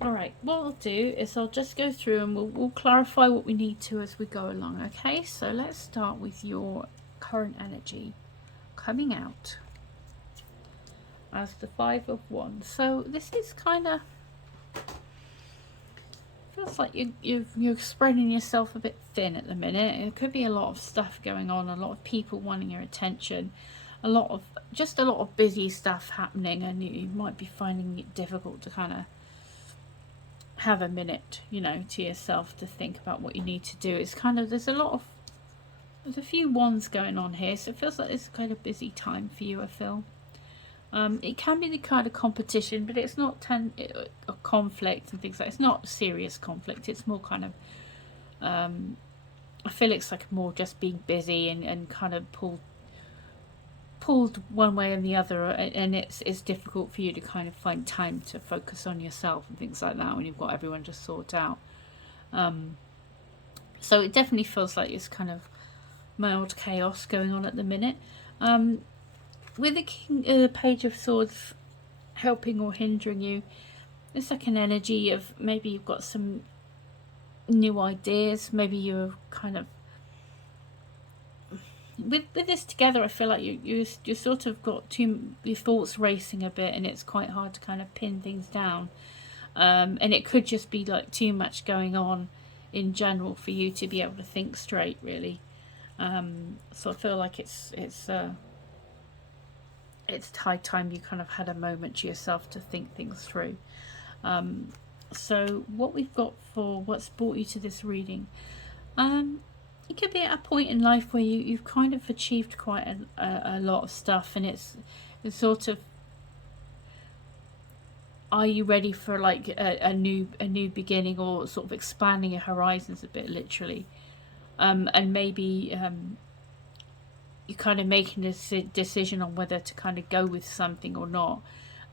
Alright, what I'll do is I'll just go through and we'll clarify what we need to as we go along. Okay, so let's start with your current energy coming out as the 5 of Wands. So this is kind of, feels like you're spreading yourself a bit thin at the minute. It could be a lot of stuff going on, a lot of people wanting your attention, a lot of busy stuff happening, and you might be finding it difficult to kind of have a minute, to yourself to think about what you need to do. It's kind of, there's a lot of There's a few wands going on here, so it feels like it's kind of busy time for you, I feel. It can be the kind of competition, but it's not a conflict and things like that. It's not serious conflict. It's more kind of, I feel it's like more just being busy and kind of pulled one way and the other, and it's difficult for you to kind of find time to focus on yourself and things like that when you've got everyone to sort out. So it definitely feels like it's kind of mild chaos going on at the minute. With the Page of Swords helping or hindering you, it's like an energy of maybe you've got some new ideas, maybe you're kind of with this together. I feel like you sort of got your thoughts racing a bit, and it's quite hard to kind of pin things down, and it could just be like too much going on in general for you to be able to think straight, really. So I feel like it's high time you kind of had a moment to yourself to think things through. So what we've got for what's brought you to this reading, it could be at a point in life where you've kind of achieved quite a lot of stuff, and it's sort of, are you ready for like a new beginning, or sort of expanding your horizons a bit, literally, and maybe you're kind of making a decision on whether to kind of go with something or not,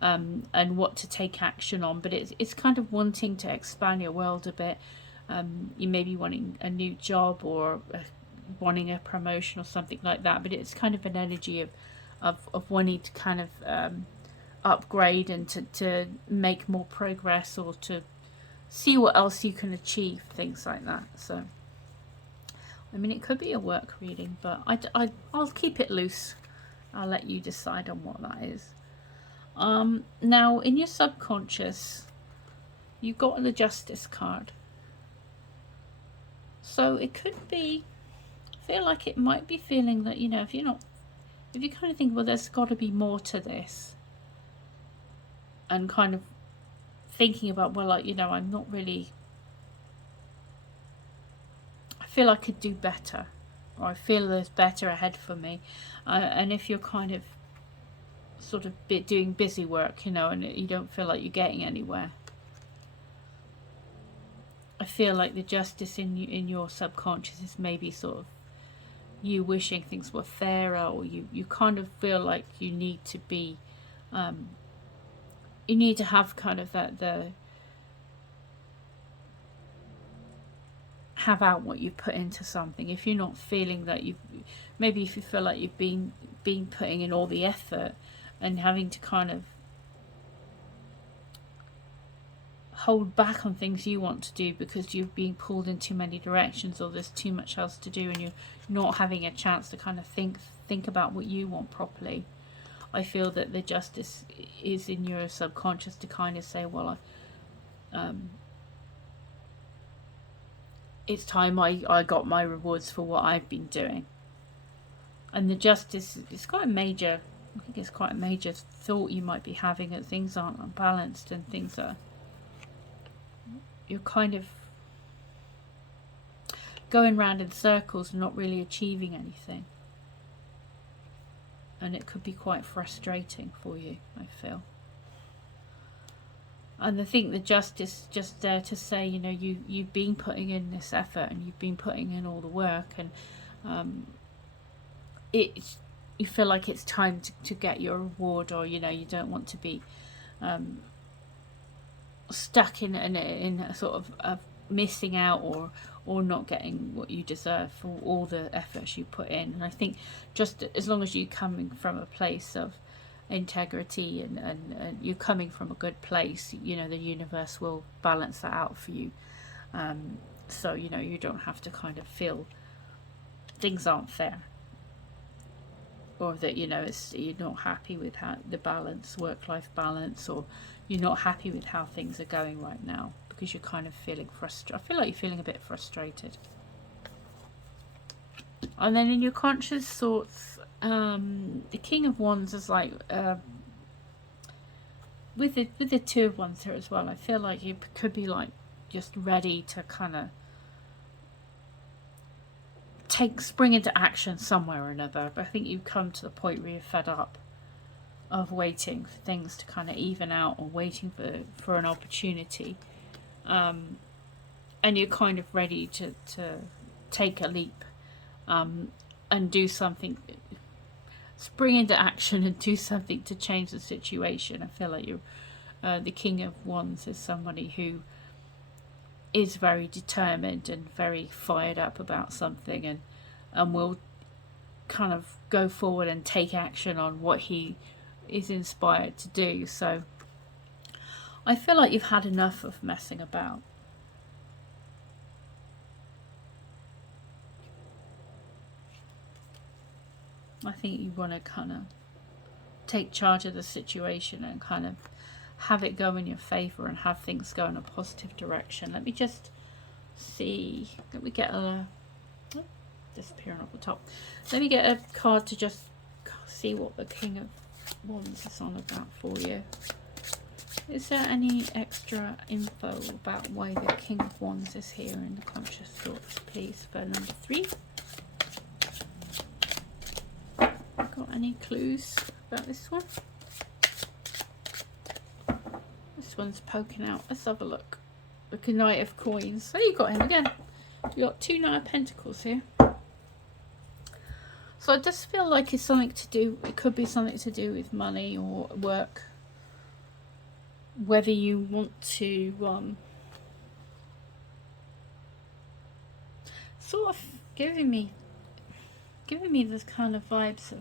and what to take action on. But it's kind of wanting to expand your world a bit. You may be wanting a new job, or wanting a promotion or something like that, but it's kind of an energy of wanting to kind of upgrade and to make more progress, or to see what else you can achieve, things like that. So I mean, it could be a work reading, but I'll keep it loose. I'll let you decide on what that is. Now, in your subconscious, you got the Justice card. So it could be, I feel like it might be feeling that, if you kind of think, well, there's got to be more to this, and kind of thinking about, well, like, I'm not really, I feel I could do better, or I feel there's better ahead for me. And if you're kind of sort of doing busy work, and you don't feel like you're getting anywhere, I feel like the Justice in your subconscious is maybe sort of you wishing things were fairer, or you kind of feel like you need to be, you need to have kind of have out what you put into something. If you're not feeling that maybe if you feel like you've been putting in all the effort, and having to kind of hold back on things you want to do because you've been pulled in too many directions, or there's too much else to do, and you're not having a chance to kind of think about what you want properly. I feel that the Justice is in your subconscious to kind of say, well, it's time I got my rewards for what I've been doing. And the Justice is quite a major, I think it's quite a major thought you might be having, that things aren't unbalanced, and things are, you're kind of going round in circles and not really achieving anything. And it could be quite frustrating for you, I feel. And I think the Justice just there to say, you've been putting in this effort, and you've been putting in all the work, and you feel like it's time to get your reward, or you don't want to be stuck in a sort of missing out, or not getting what you deserve for all the efforts you put in. And I think just as long as you're coming from a place of integrity, and you're coming from a good place, the universe will balance that out for you. So you don't have to kind of feel things aren't fair, or that you're not happy with how the balance, work-life balance, or you're not happy with how things are going right now, because you're kind of feeling frustrated. I feel like you're feeling a bit frustrated. And then in your conscious thoughts, the King of Wands is like, with the Two of Wands here as well, I feel like you could be like just ready to kind of spring into action somewhere or another. But I think you've come to the point where you're fed up of waiting for things to kind of even out, or waiting for an opportunity, and you're kind of ready to take a leap, and do something, spring into action and do something to change the situation. I feel like you're the King of Wands is somebody who is very determined and very fired up about something, and will kind of go forward and take action on what he is inspired to do. So I feel like you've had enough of messing about. I think you want to kind of take charge of the situation and kind of have it go in your favor and have things go in a positive direction. Let me just see. Let me get a disappearing off the top. Let me get a card to just see what the King of Wands is on about for you. Is there any extra info about why the King of Wands is here in the conscious thoughts, please, for number 3? Got any clues about this one? This one's poking out. Let's have a look. Look, a Knight of Coins. Oh, you got him again. You got 2 Knight of Pentacles here. So I just feel like it's something to do. It could be something to do with money or work. Whether you want to sort of giving me this kind of vibes of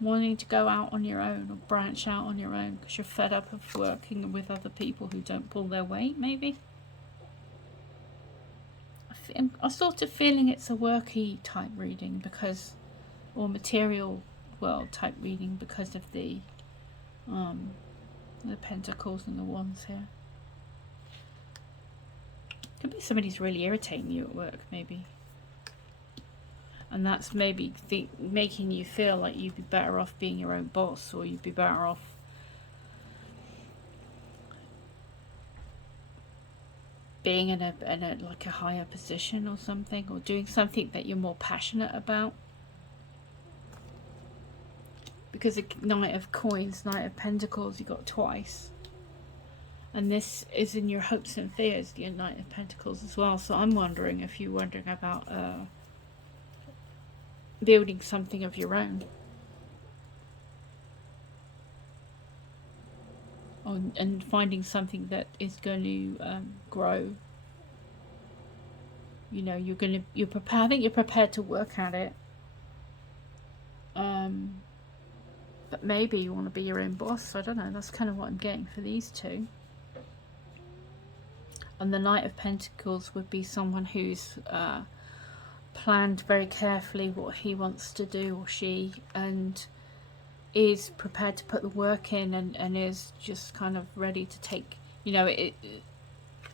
wanting to go out on your own or branch out on your own because you're fed up of working with other people who don't pull their weight, maybe. I'm sort of feeling it's a worky type reading because, or material world type reading because of the Pentacles and the Wands here. Could be somebody's really irritating you at work, maybe. And that's maybe making you feel like you'd be better off being your own boss, or you'd be better off being in a like a higher position or something, or doing something that you're more passionate about. Because a Knight of Coins, Knight of Pentacles, you got twice. And this is in your hopes and fears, the Knight of Pentacles as well. So I'm wondering if you're wondering about building something of your own. And finding something that is going to grow. You know, you're prepared. I think you're prepared to work at it. But maybe you want to be your own boss. I don't know. That's kind of what I'm getting for these two. And the Knight of Pentacles would be someone who's planned very carefully what he wants to do, or she, and is prepared to put the work in, and is just kind of ready to take, you know, it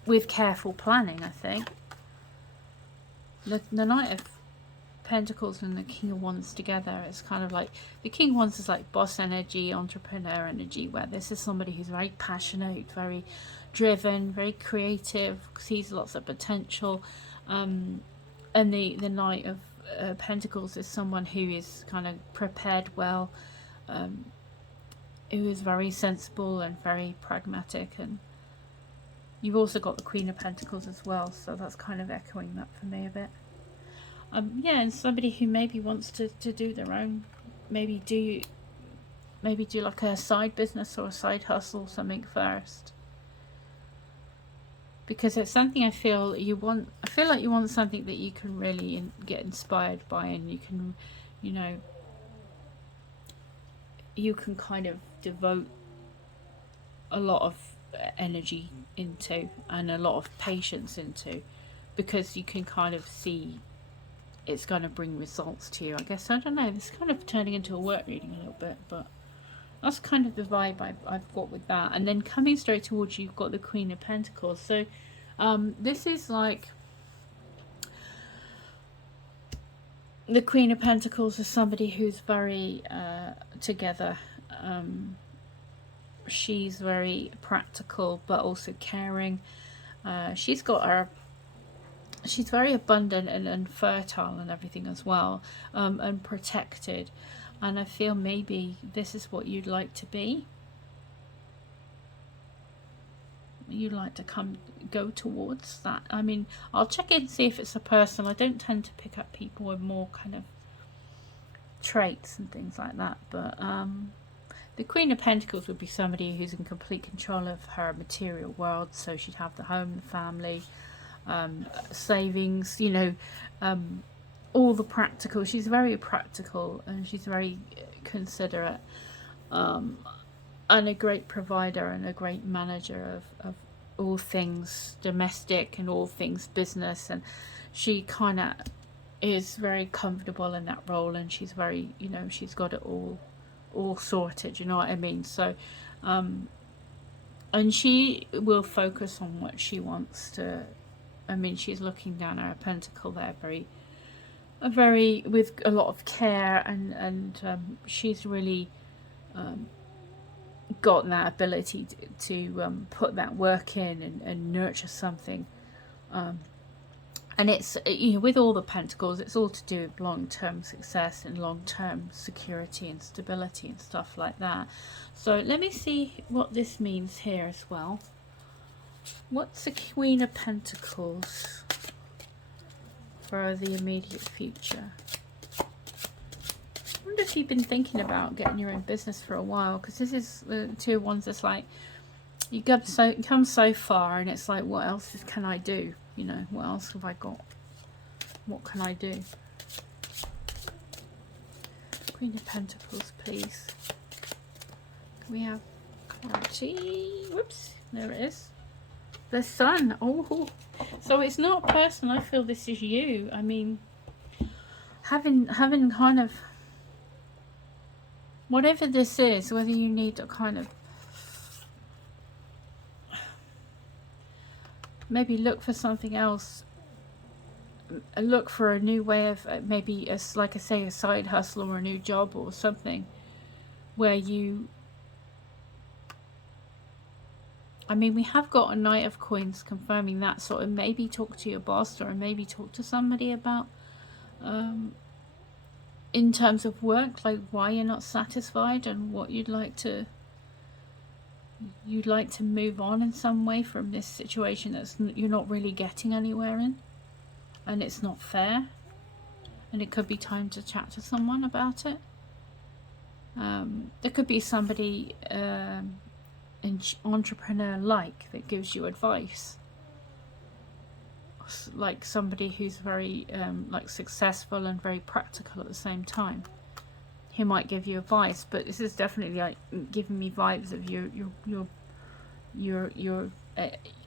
with careful planning. I think the Knight of Pentacles and the King of Wands together is kind of like, the King of Wands is like boss energy, entrepreneur energy, where this is somebody who's very passionate, very driven, very creative, sees lots of potential, and the Knight of Pentacles is someone who is kind of prepared well, who is very sensible and very pragmatic. And you've also got the Queen of Pentacles as well, so that's kind of echoing that for me a bit. Yeah, and somebody who maybe wants to do their own, maybe do like a side business or a side hustle, something first. Because it's something I feel you want. I feel like you want something that you can really get inspired by, and you can, you know, you can kind of devote a lot of energy into, and a lot of patience into, because you can kind of see it's going to bring results to you. I guess, I don't know, this is kind of turning into a work reading a little bit, but that's kind of the vibe I've got with that. And then coming straight towards you, you've got the Queen of Pentacles. So this is like, the Queen of Pentacles is somebody who's very together. She's very practical, but also caring. She's got her she's very abundant and fertile and everything as well, and protected. And I feel maybe this is what you'd like to be. You'd like to go towards that. I mean, I'll check in and see if it's a person. I don't tend to pick up people with more kind of traits and things like that, but the Queen of Pentacles would be somebody who's in complete control of her material world. So she'd have the home, the family, savings, you know, all the practical. She's very practical and she's very considerate, and a great provider and a great manager of all things domestic and all things business. And she kind of is very comfortable in that role, and she's very, you know, she's got it all sorted, you know what I mean? So and she will focus on what she wants to. I mean, she's looking down at her pentacle there, very with a lot of care, and she's really got that ability to put that work in and nurture something. And it's, you know, with all the pentacles, it's all to do with long-term success and long-term security and stability and stuff like that. So let me see what this means here as well. What's the Queen of Pentacles for the immediate future? I wonder if you've been thinking about getting your own business for a while, because this is two of wands that's like, you come so far and it's like, what else can I do? You know, what else have I got? What can I do? Queen of Pentacles, please. Can we have clarity? Whoops, there it is. The Sun. Oh, so it's not personal. I feel this is you. I mean, having kind of whatever this is, whether you need to kind of maybe look for something else, look for a new way of maybe, as like I say, a side hustle or a new job or something where you, I mean, we have got a Knight of Coins confirming that, sort of maybe talk to your boss or maybe talk to somebody about in terms of work, like why you're not satisfied and what you'd like to move on in some way from this situation that's you're not really getting anywhere in, and it's not fair, and it could be time to chat to someone about it. There could be somebody entrepreneur like that gives you advice, like somebody who's very like successful and very practical at the same time. He might give you advice, but this is definitely like giving me vibes of you're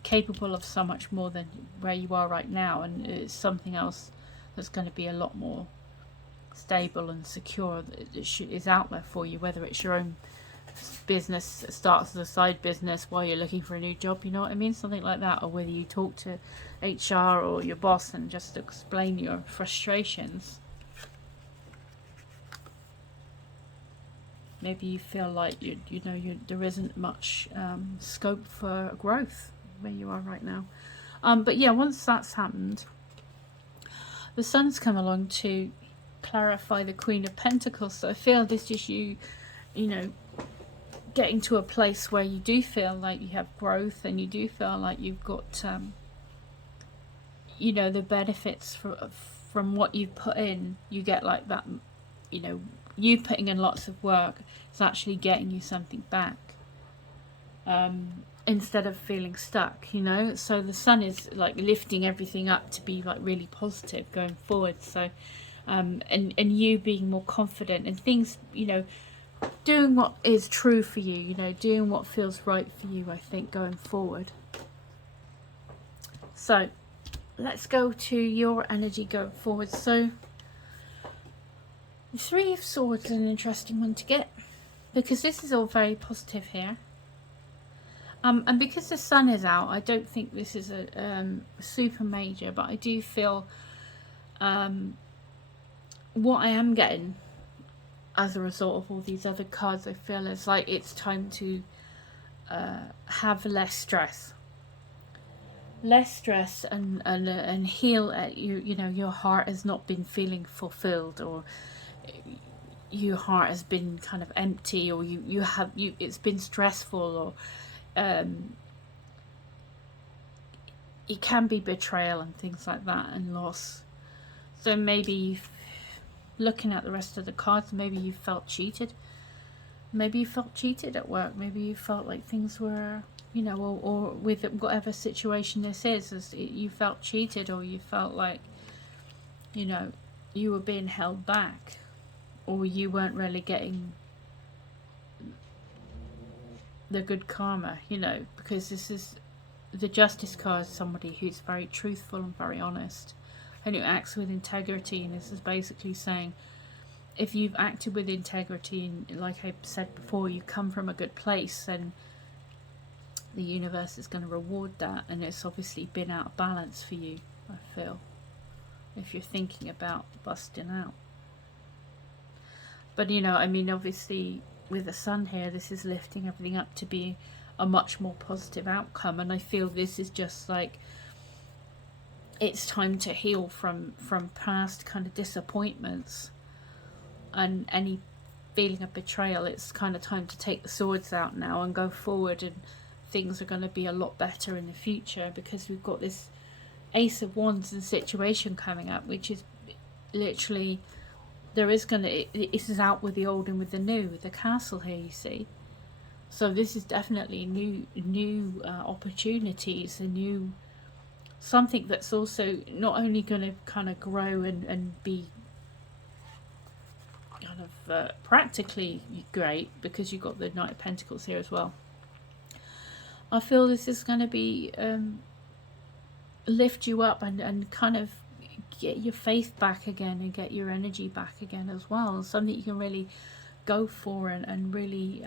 capable of so much more than where you are right now, and it's something else that's going to be a lot more stable and secure that is out there for you, whether it's your own business that starts as a side business while you're looking for a new job, you know what I mean, something like that, or whether you talk to HR or your boss and just explain your frustrations. Maybe you feel like there isn't much scope for growth where you are right now. But yeah, once that's happened, the Sun's come along to clarify the Queen of Pentacles. So I feel this is you know, getting to a place where you do feel like you have growth, and you do feel like you've got you know, the benefits from what you've put in. You get like that, you know, you putting in lots of work is actually getting you something back, instead of feeling stuck, you know. So the Sun is like lifting everything up to be like really positive going forward. So and you being more confident and things, you know, doing what is true for you, you know, doing what feels right for you, I think, going forward. So let's go to your energy going forward. So the Three of Swords is an interesting one to get, because this is all very positive here. And because the Sun is out, I don't think this is a super major, but I do feel what I am getting as a result of all these other cards, I feel it's like it's time to have less stress. less stress and heal at you know, your heart has not been feeling fulfilled, or your heart has been kind of empty, or you it's been stressful, or it can be betrayal and things like that, and loss. So maybe looking at the rest of the cards, maybe you felt cheated. Maybe you felt cheated at work. Maybe you felt like things were, you know, or with whatever situation this is you felt cheated, or you felt like, you know, you were being held back, or you weren't really getting the good karma, you know, because this is the Justice card is somebody who's very truthful and very honest, and who acts with integrity. And this is basically saying, if you've acted with integrity, and like I said before, you come from a good place, then the universe is going to reward that. And it's obviously been out of balance for you, I feel, if you're thinking about busting out. But, you know, I mean, obviously with the sun here, this is lifting everything up to be a much more positive outcome. And I feel this is just like, it's time to heal from past kind of disappointments and any feeling of betrayal. It's kind of time to take the swords out now and go forward, and things are going to be a lot better in the future, because we've got this Ace of Wands and situation coming up, which is literally, there is going to, this is out with the old and with the new, with the castle here, you see. So this is definitely new opportunities, a new something that's also not only going to kind of grow and be kind of practically great, because you've got the Knight of Pentacles here as well. I feel this is going to be lift you up and kind of get your faith back again, and get your energy back again as well. Something you can really go for, and really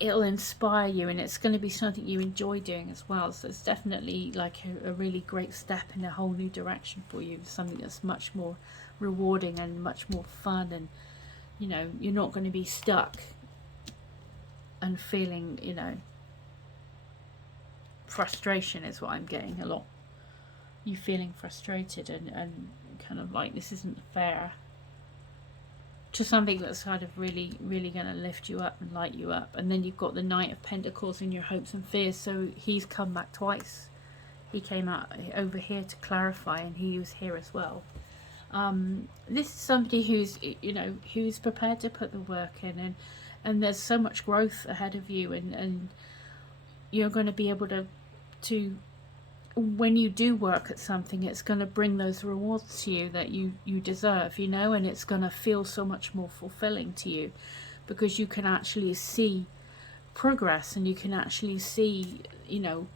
it'll inspire you, and it's going to be something you enjoy doing as well. So it's definitely like a really great step in a whole new direction for you, something that's much more rewarding and much more fun. And, you know, you're not going to be stuck and feeling, you know, frustration is what I'm getting a lot. You feeling frustrated and kind of like this isn't fair, to something that's kind of really going to lift you up and light you up. And then you've got the Knight of Pentacles in your hopes and fears. So he's come back twice. He came out over here to clarify, and he was here as well. This is somebody who's, you know, who's prepared to put the work in, and there's so much growth ahead of you, and you're going to be able to when you do work at something, it's going to bring those rewards to you that you deserve, you know, and it's going to feel so much more fulfilling to you, because you can actually see progress, and you can actually see, you know,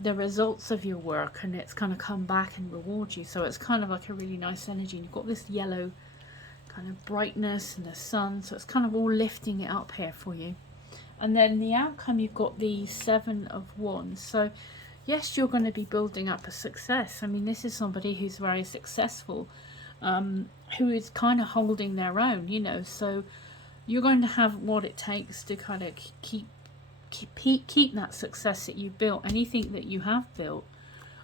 the results of your work, and it's going to come back and reward you. So it's kind of like a really nice energy, and you've got this yellow kind of brightness and the sun, so it's kind of all lifting it up here for you. And then the outcome, you've got the Seven of Wands. So yes, you're going to be building up a success. I mean, this is somebody who's very successful, who is kind of holding their own, you know. So you're going to have what it takes to kind of keep that success that you built. Anything that you have built,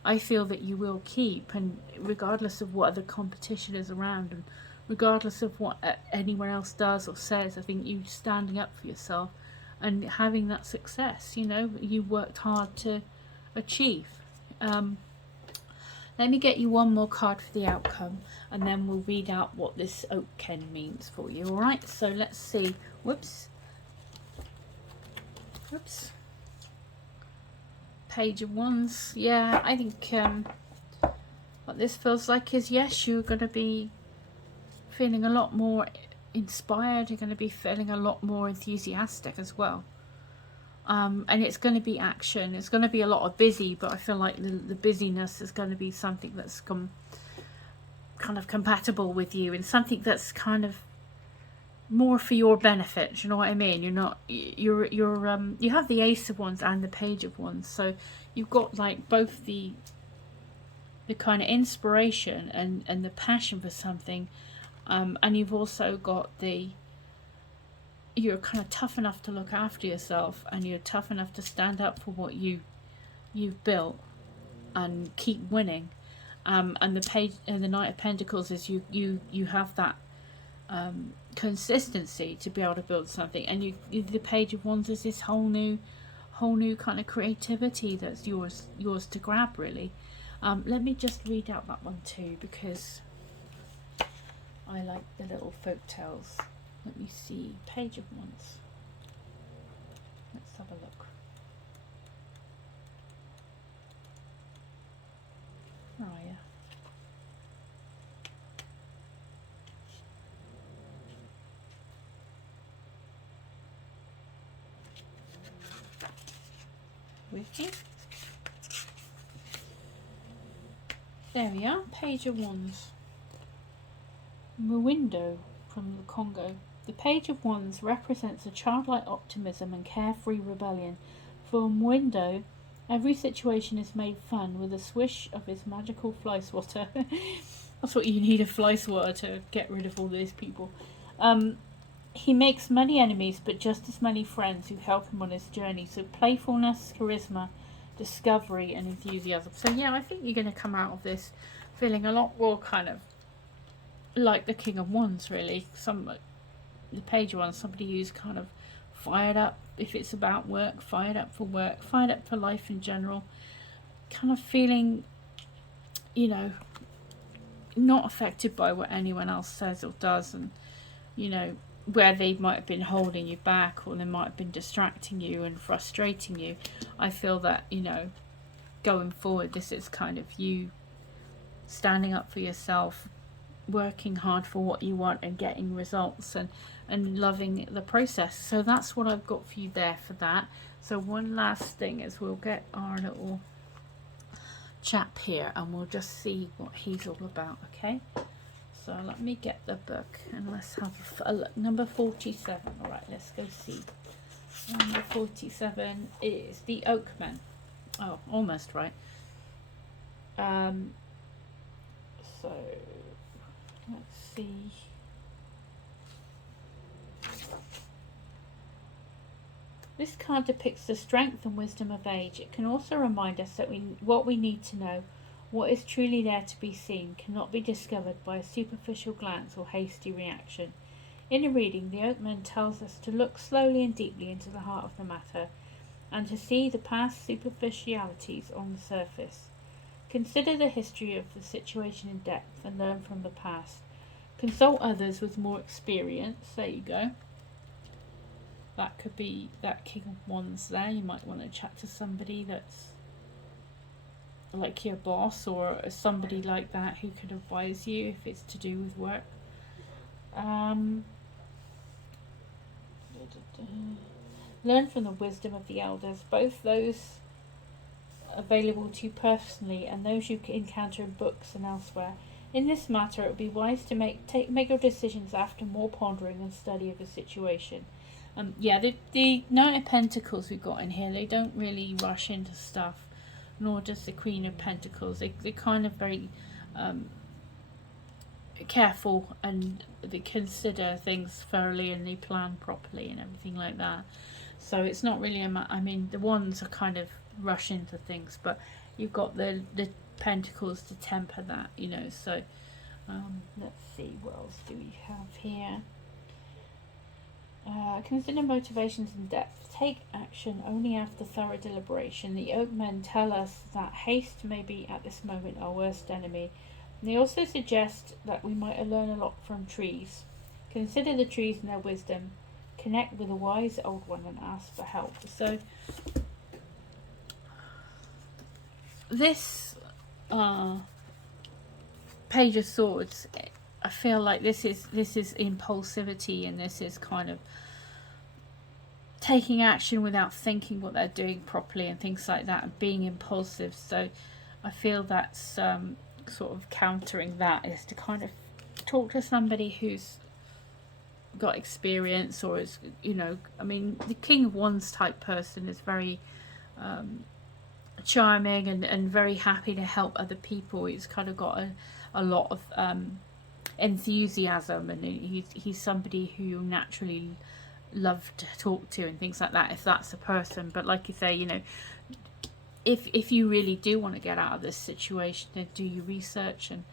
I feel that you will keep, and regardless of what other competition is around, and regardless of what anyone else does or says, I think you standing up for yourself and having that success, you know, you worked hard to achieve. Let me get you one more card for the outcome, and then we'll read out what this Oaken means for you. All right, so let's see. Whoops. Page of Wands. Yeah, I think what this feels like is, yes, you're going to be feeling a lot more inspired. You're going to be feeling a lot more enthusiastic as well. And it's going to be action. It's going to be a lot of busy, but I feel like the busyness is going to be something that's kind of compatible with you, and something that's kind of more for your benefit. Do you know what I mean? You're not, you have the Ace of Wands and the Page of Wands, so you've got like both the kind of inspiration and the passion for something, and you've also got you're kind of tough enough to look after yourself, and you're tough enough to stand up for what you you've built and keep winning. And the page and the Knight of Pentacles is you have that consistency to be able to build something, and the Page of Wands is this whole new kind of creativity that's yours to grab, really. Let me just read out that one too, because I like the little folk tales. Let me see. Page of Wands. Let's have a look. Oh yeah. With me. There we are. Page of Wands. Mwindo from the Congo. The Page of Wands represents a childlike optimism and carefree rebellion. For Mwindo, every situation is made fun with a swish of his magical fly swatter. That's what you need, a fly swatter, to get rid of all these people. He makes many enemies, but just as many friends who help him on his journey. So playfulness, charisma, discovery, and enthusiasm. So yeah, I think you're going to come out of this feeling a lot more kind of like the King of Wands, really. The Page of Wands, somebody who's kind of fired up if it's about work, fired up for life in general, kind of feeling, you know, not affected by what anyone else says or does, and, you know, where they might have been holding you back, or they might have been distracting you and frustrating you. I feel that, you know, going forward, this is kind of you standing up for yourself, working hard for what you want and getting results, and loving the process. So that's what I've got for you there for that. So one last thing is we'll get our little chap here and we'll just see what he's all about, okay? So let me get the book and let's have a look. Number 47. All right, let's go see. Number 47 is the Oakman. Oh, almost right. So let's see. This card depicts the strength and wisdom of age. It can also remind us that what we need to know, what is truly there to be seen, cannot be discovered by a superficial glance or hasty reaction. In a reading, the Oakman tells us to look slowly and deeply into the heart of the matter, and to see the past superficialities on the surface. Consider the history of the situation in depth and learn from the past. Consult others with more experience. There you go. That could be that King of Wands there. You might want to chat to somebody that's like your boss, or somebody like that who could advise you if it's to do with work. Learn from the wisdom of the elders, both those available to you personally and those you encounter in books and elsewhere. In this matter, it would be wise to make your decisions after more pondering and study of the situation. Yeah, the Knight of Pentacles we've got in here, they don't really rush into stuff, nor does the Queen of Pentacles. They're kind of very careful, and they consider things thoroughly, and they plan properly and everything like that. So it's not really I mean, the Wands are kind of rush into things, but you've got the Pentacles to temper that, you know. So let's see, what else do we have here? Consider motivations in depth. Take action only after thorough deliberation. The Oakmen tell us that haste may be at this moment our worst enemy. And they also suggest that we might learn a lot from trees. Consider the trees and their wisdom. Connect with a wise old one and ask for help. So this Page of Swords, I feel like this is impulsivity, and this is kind of taking action without thinking what they're doing properly and things like that, and being impulsive. So I feel that's sort of countering that is to kind of talk to somebody who's got experience, or is, you know, I mean, the King of Wands type person is very charming and very happy to help other people. He's kind of got a lot of enthusiasm, and he's somebody who you naturally love to talk to and things like that, if that's a person. But like you say, you know, if you really do want to get out of this situation, then do your research and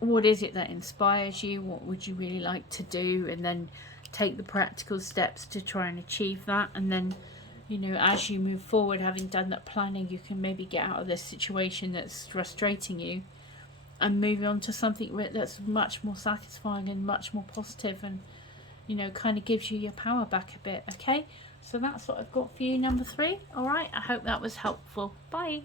what is it that inspires you, what would you really like to do, and then take the practical steps to try and achieve that. And then, you know, as you move forward, having done that planning, you can maybe get out of this situation that's frustrating you and move on to something that's much more satisfying and much more positive, and, you know, kind of gives you your power back a bit. Okay, so that's what I've got for you, number 3. All right, I hope that was helpful. Bye.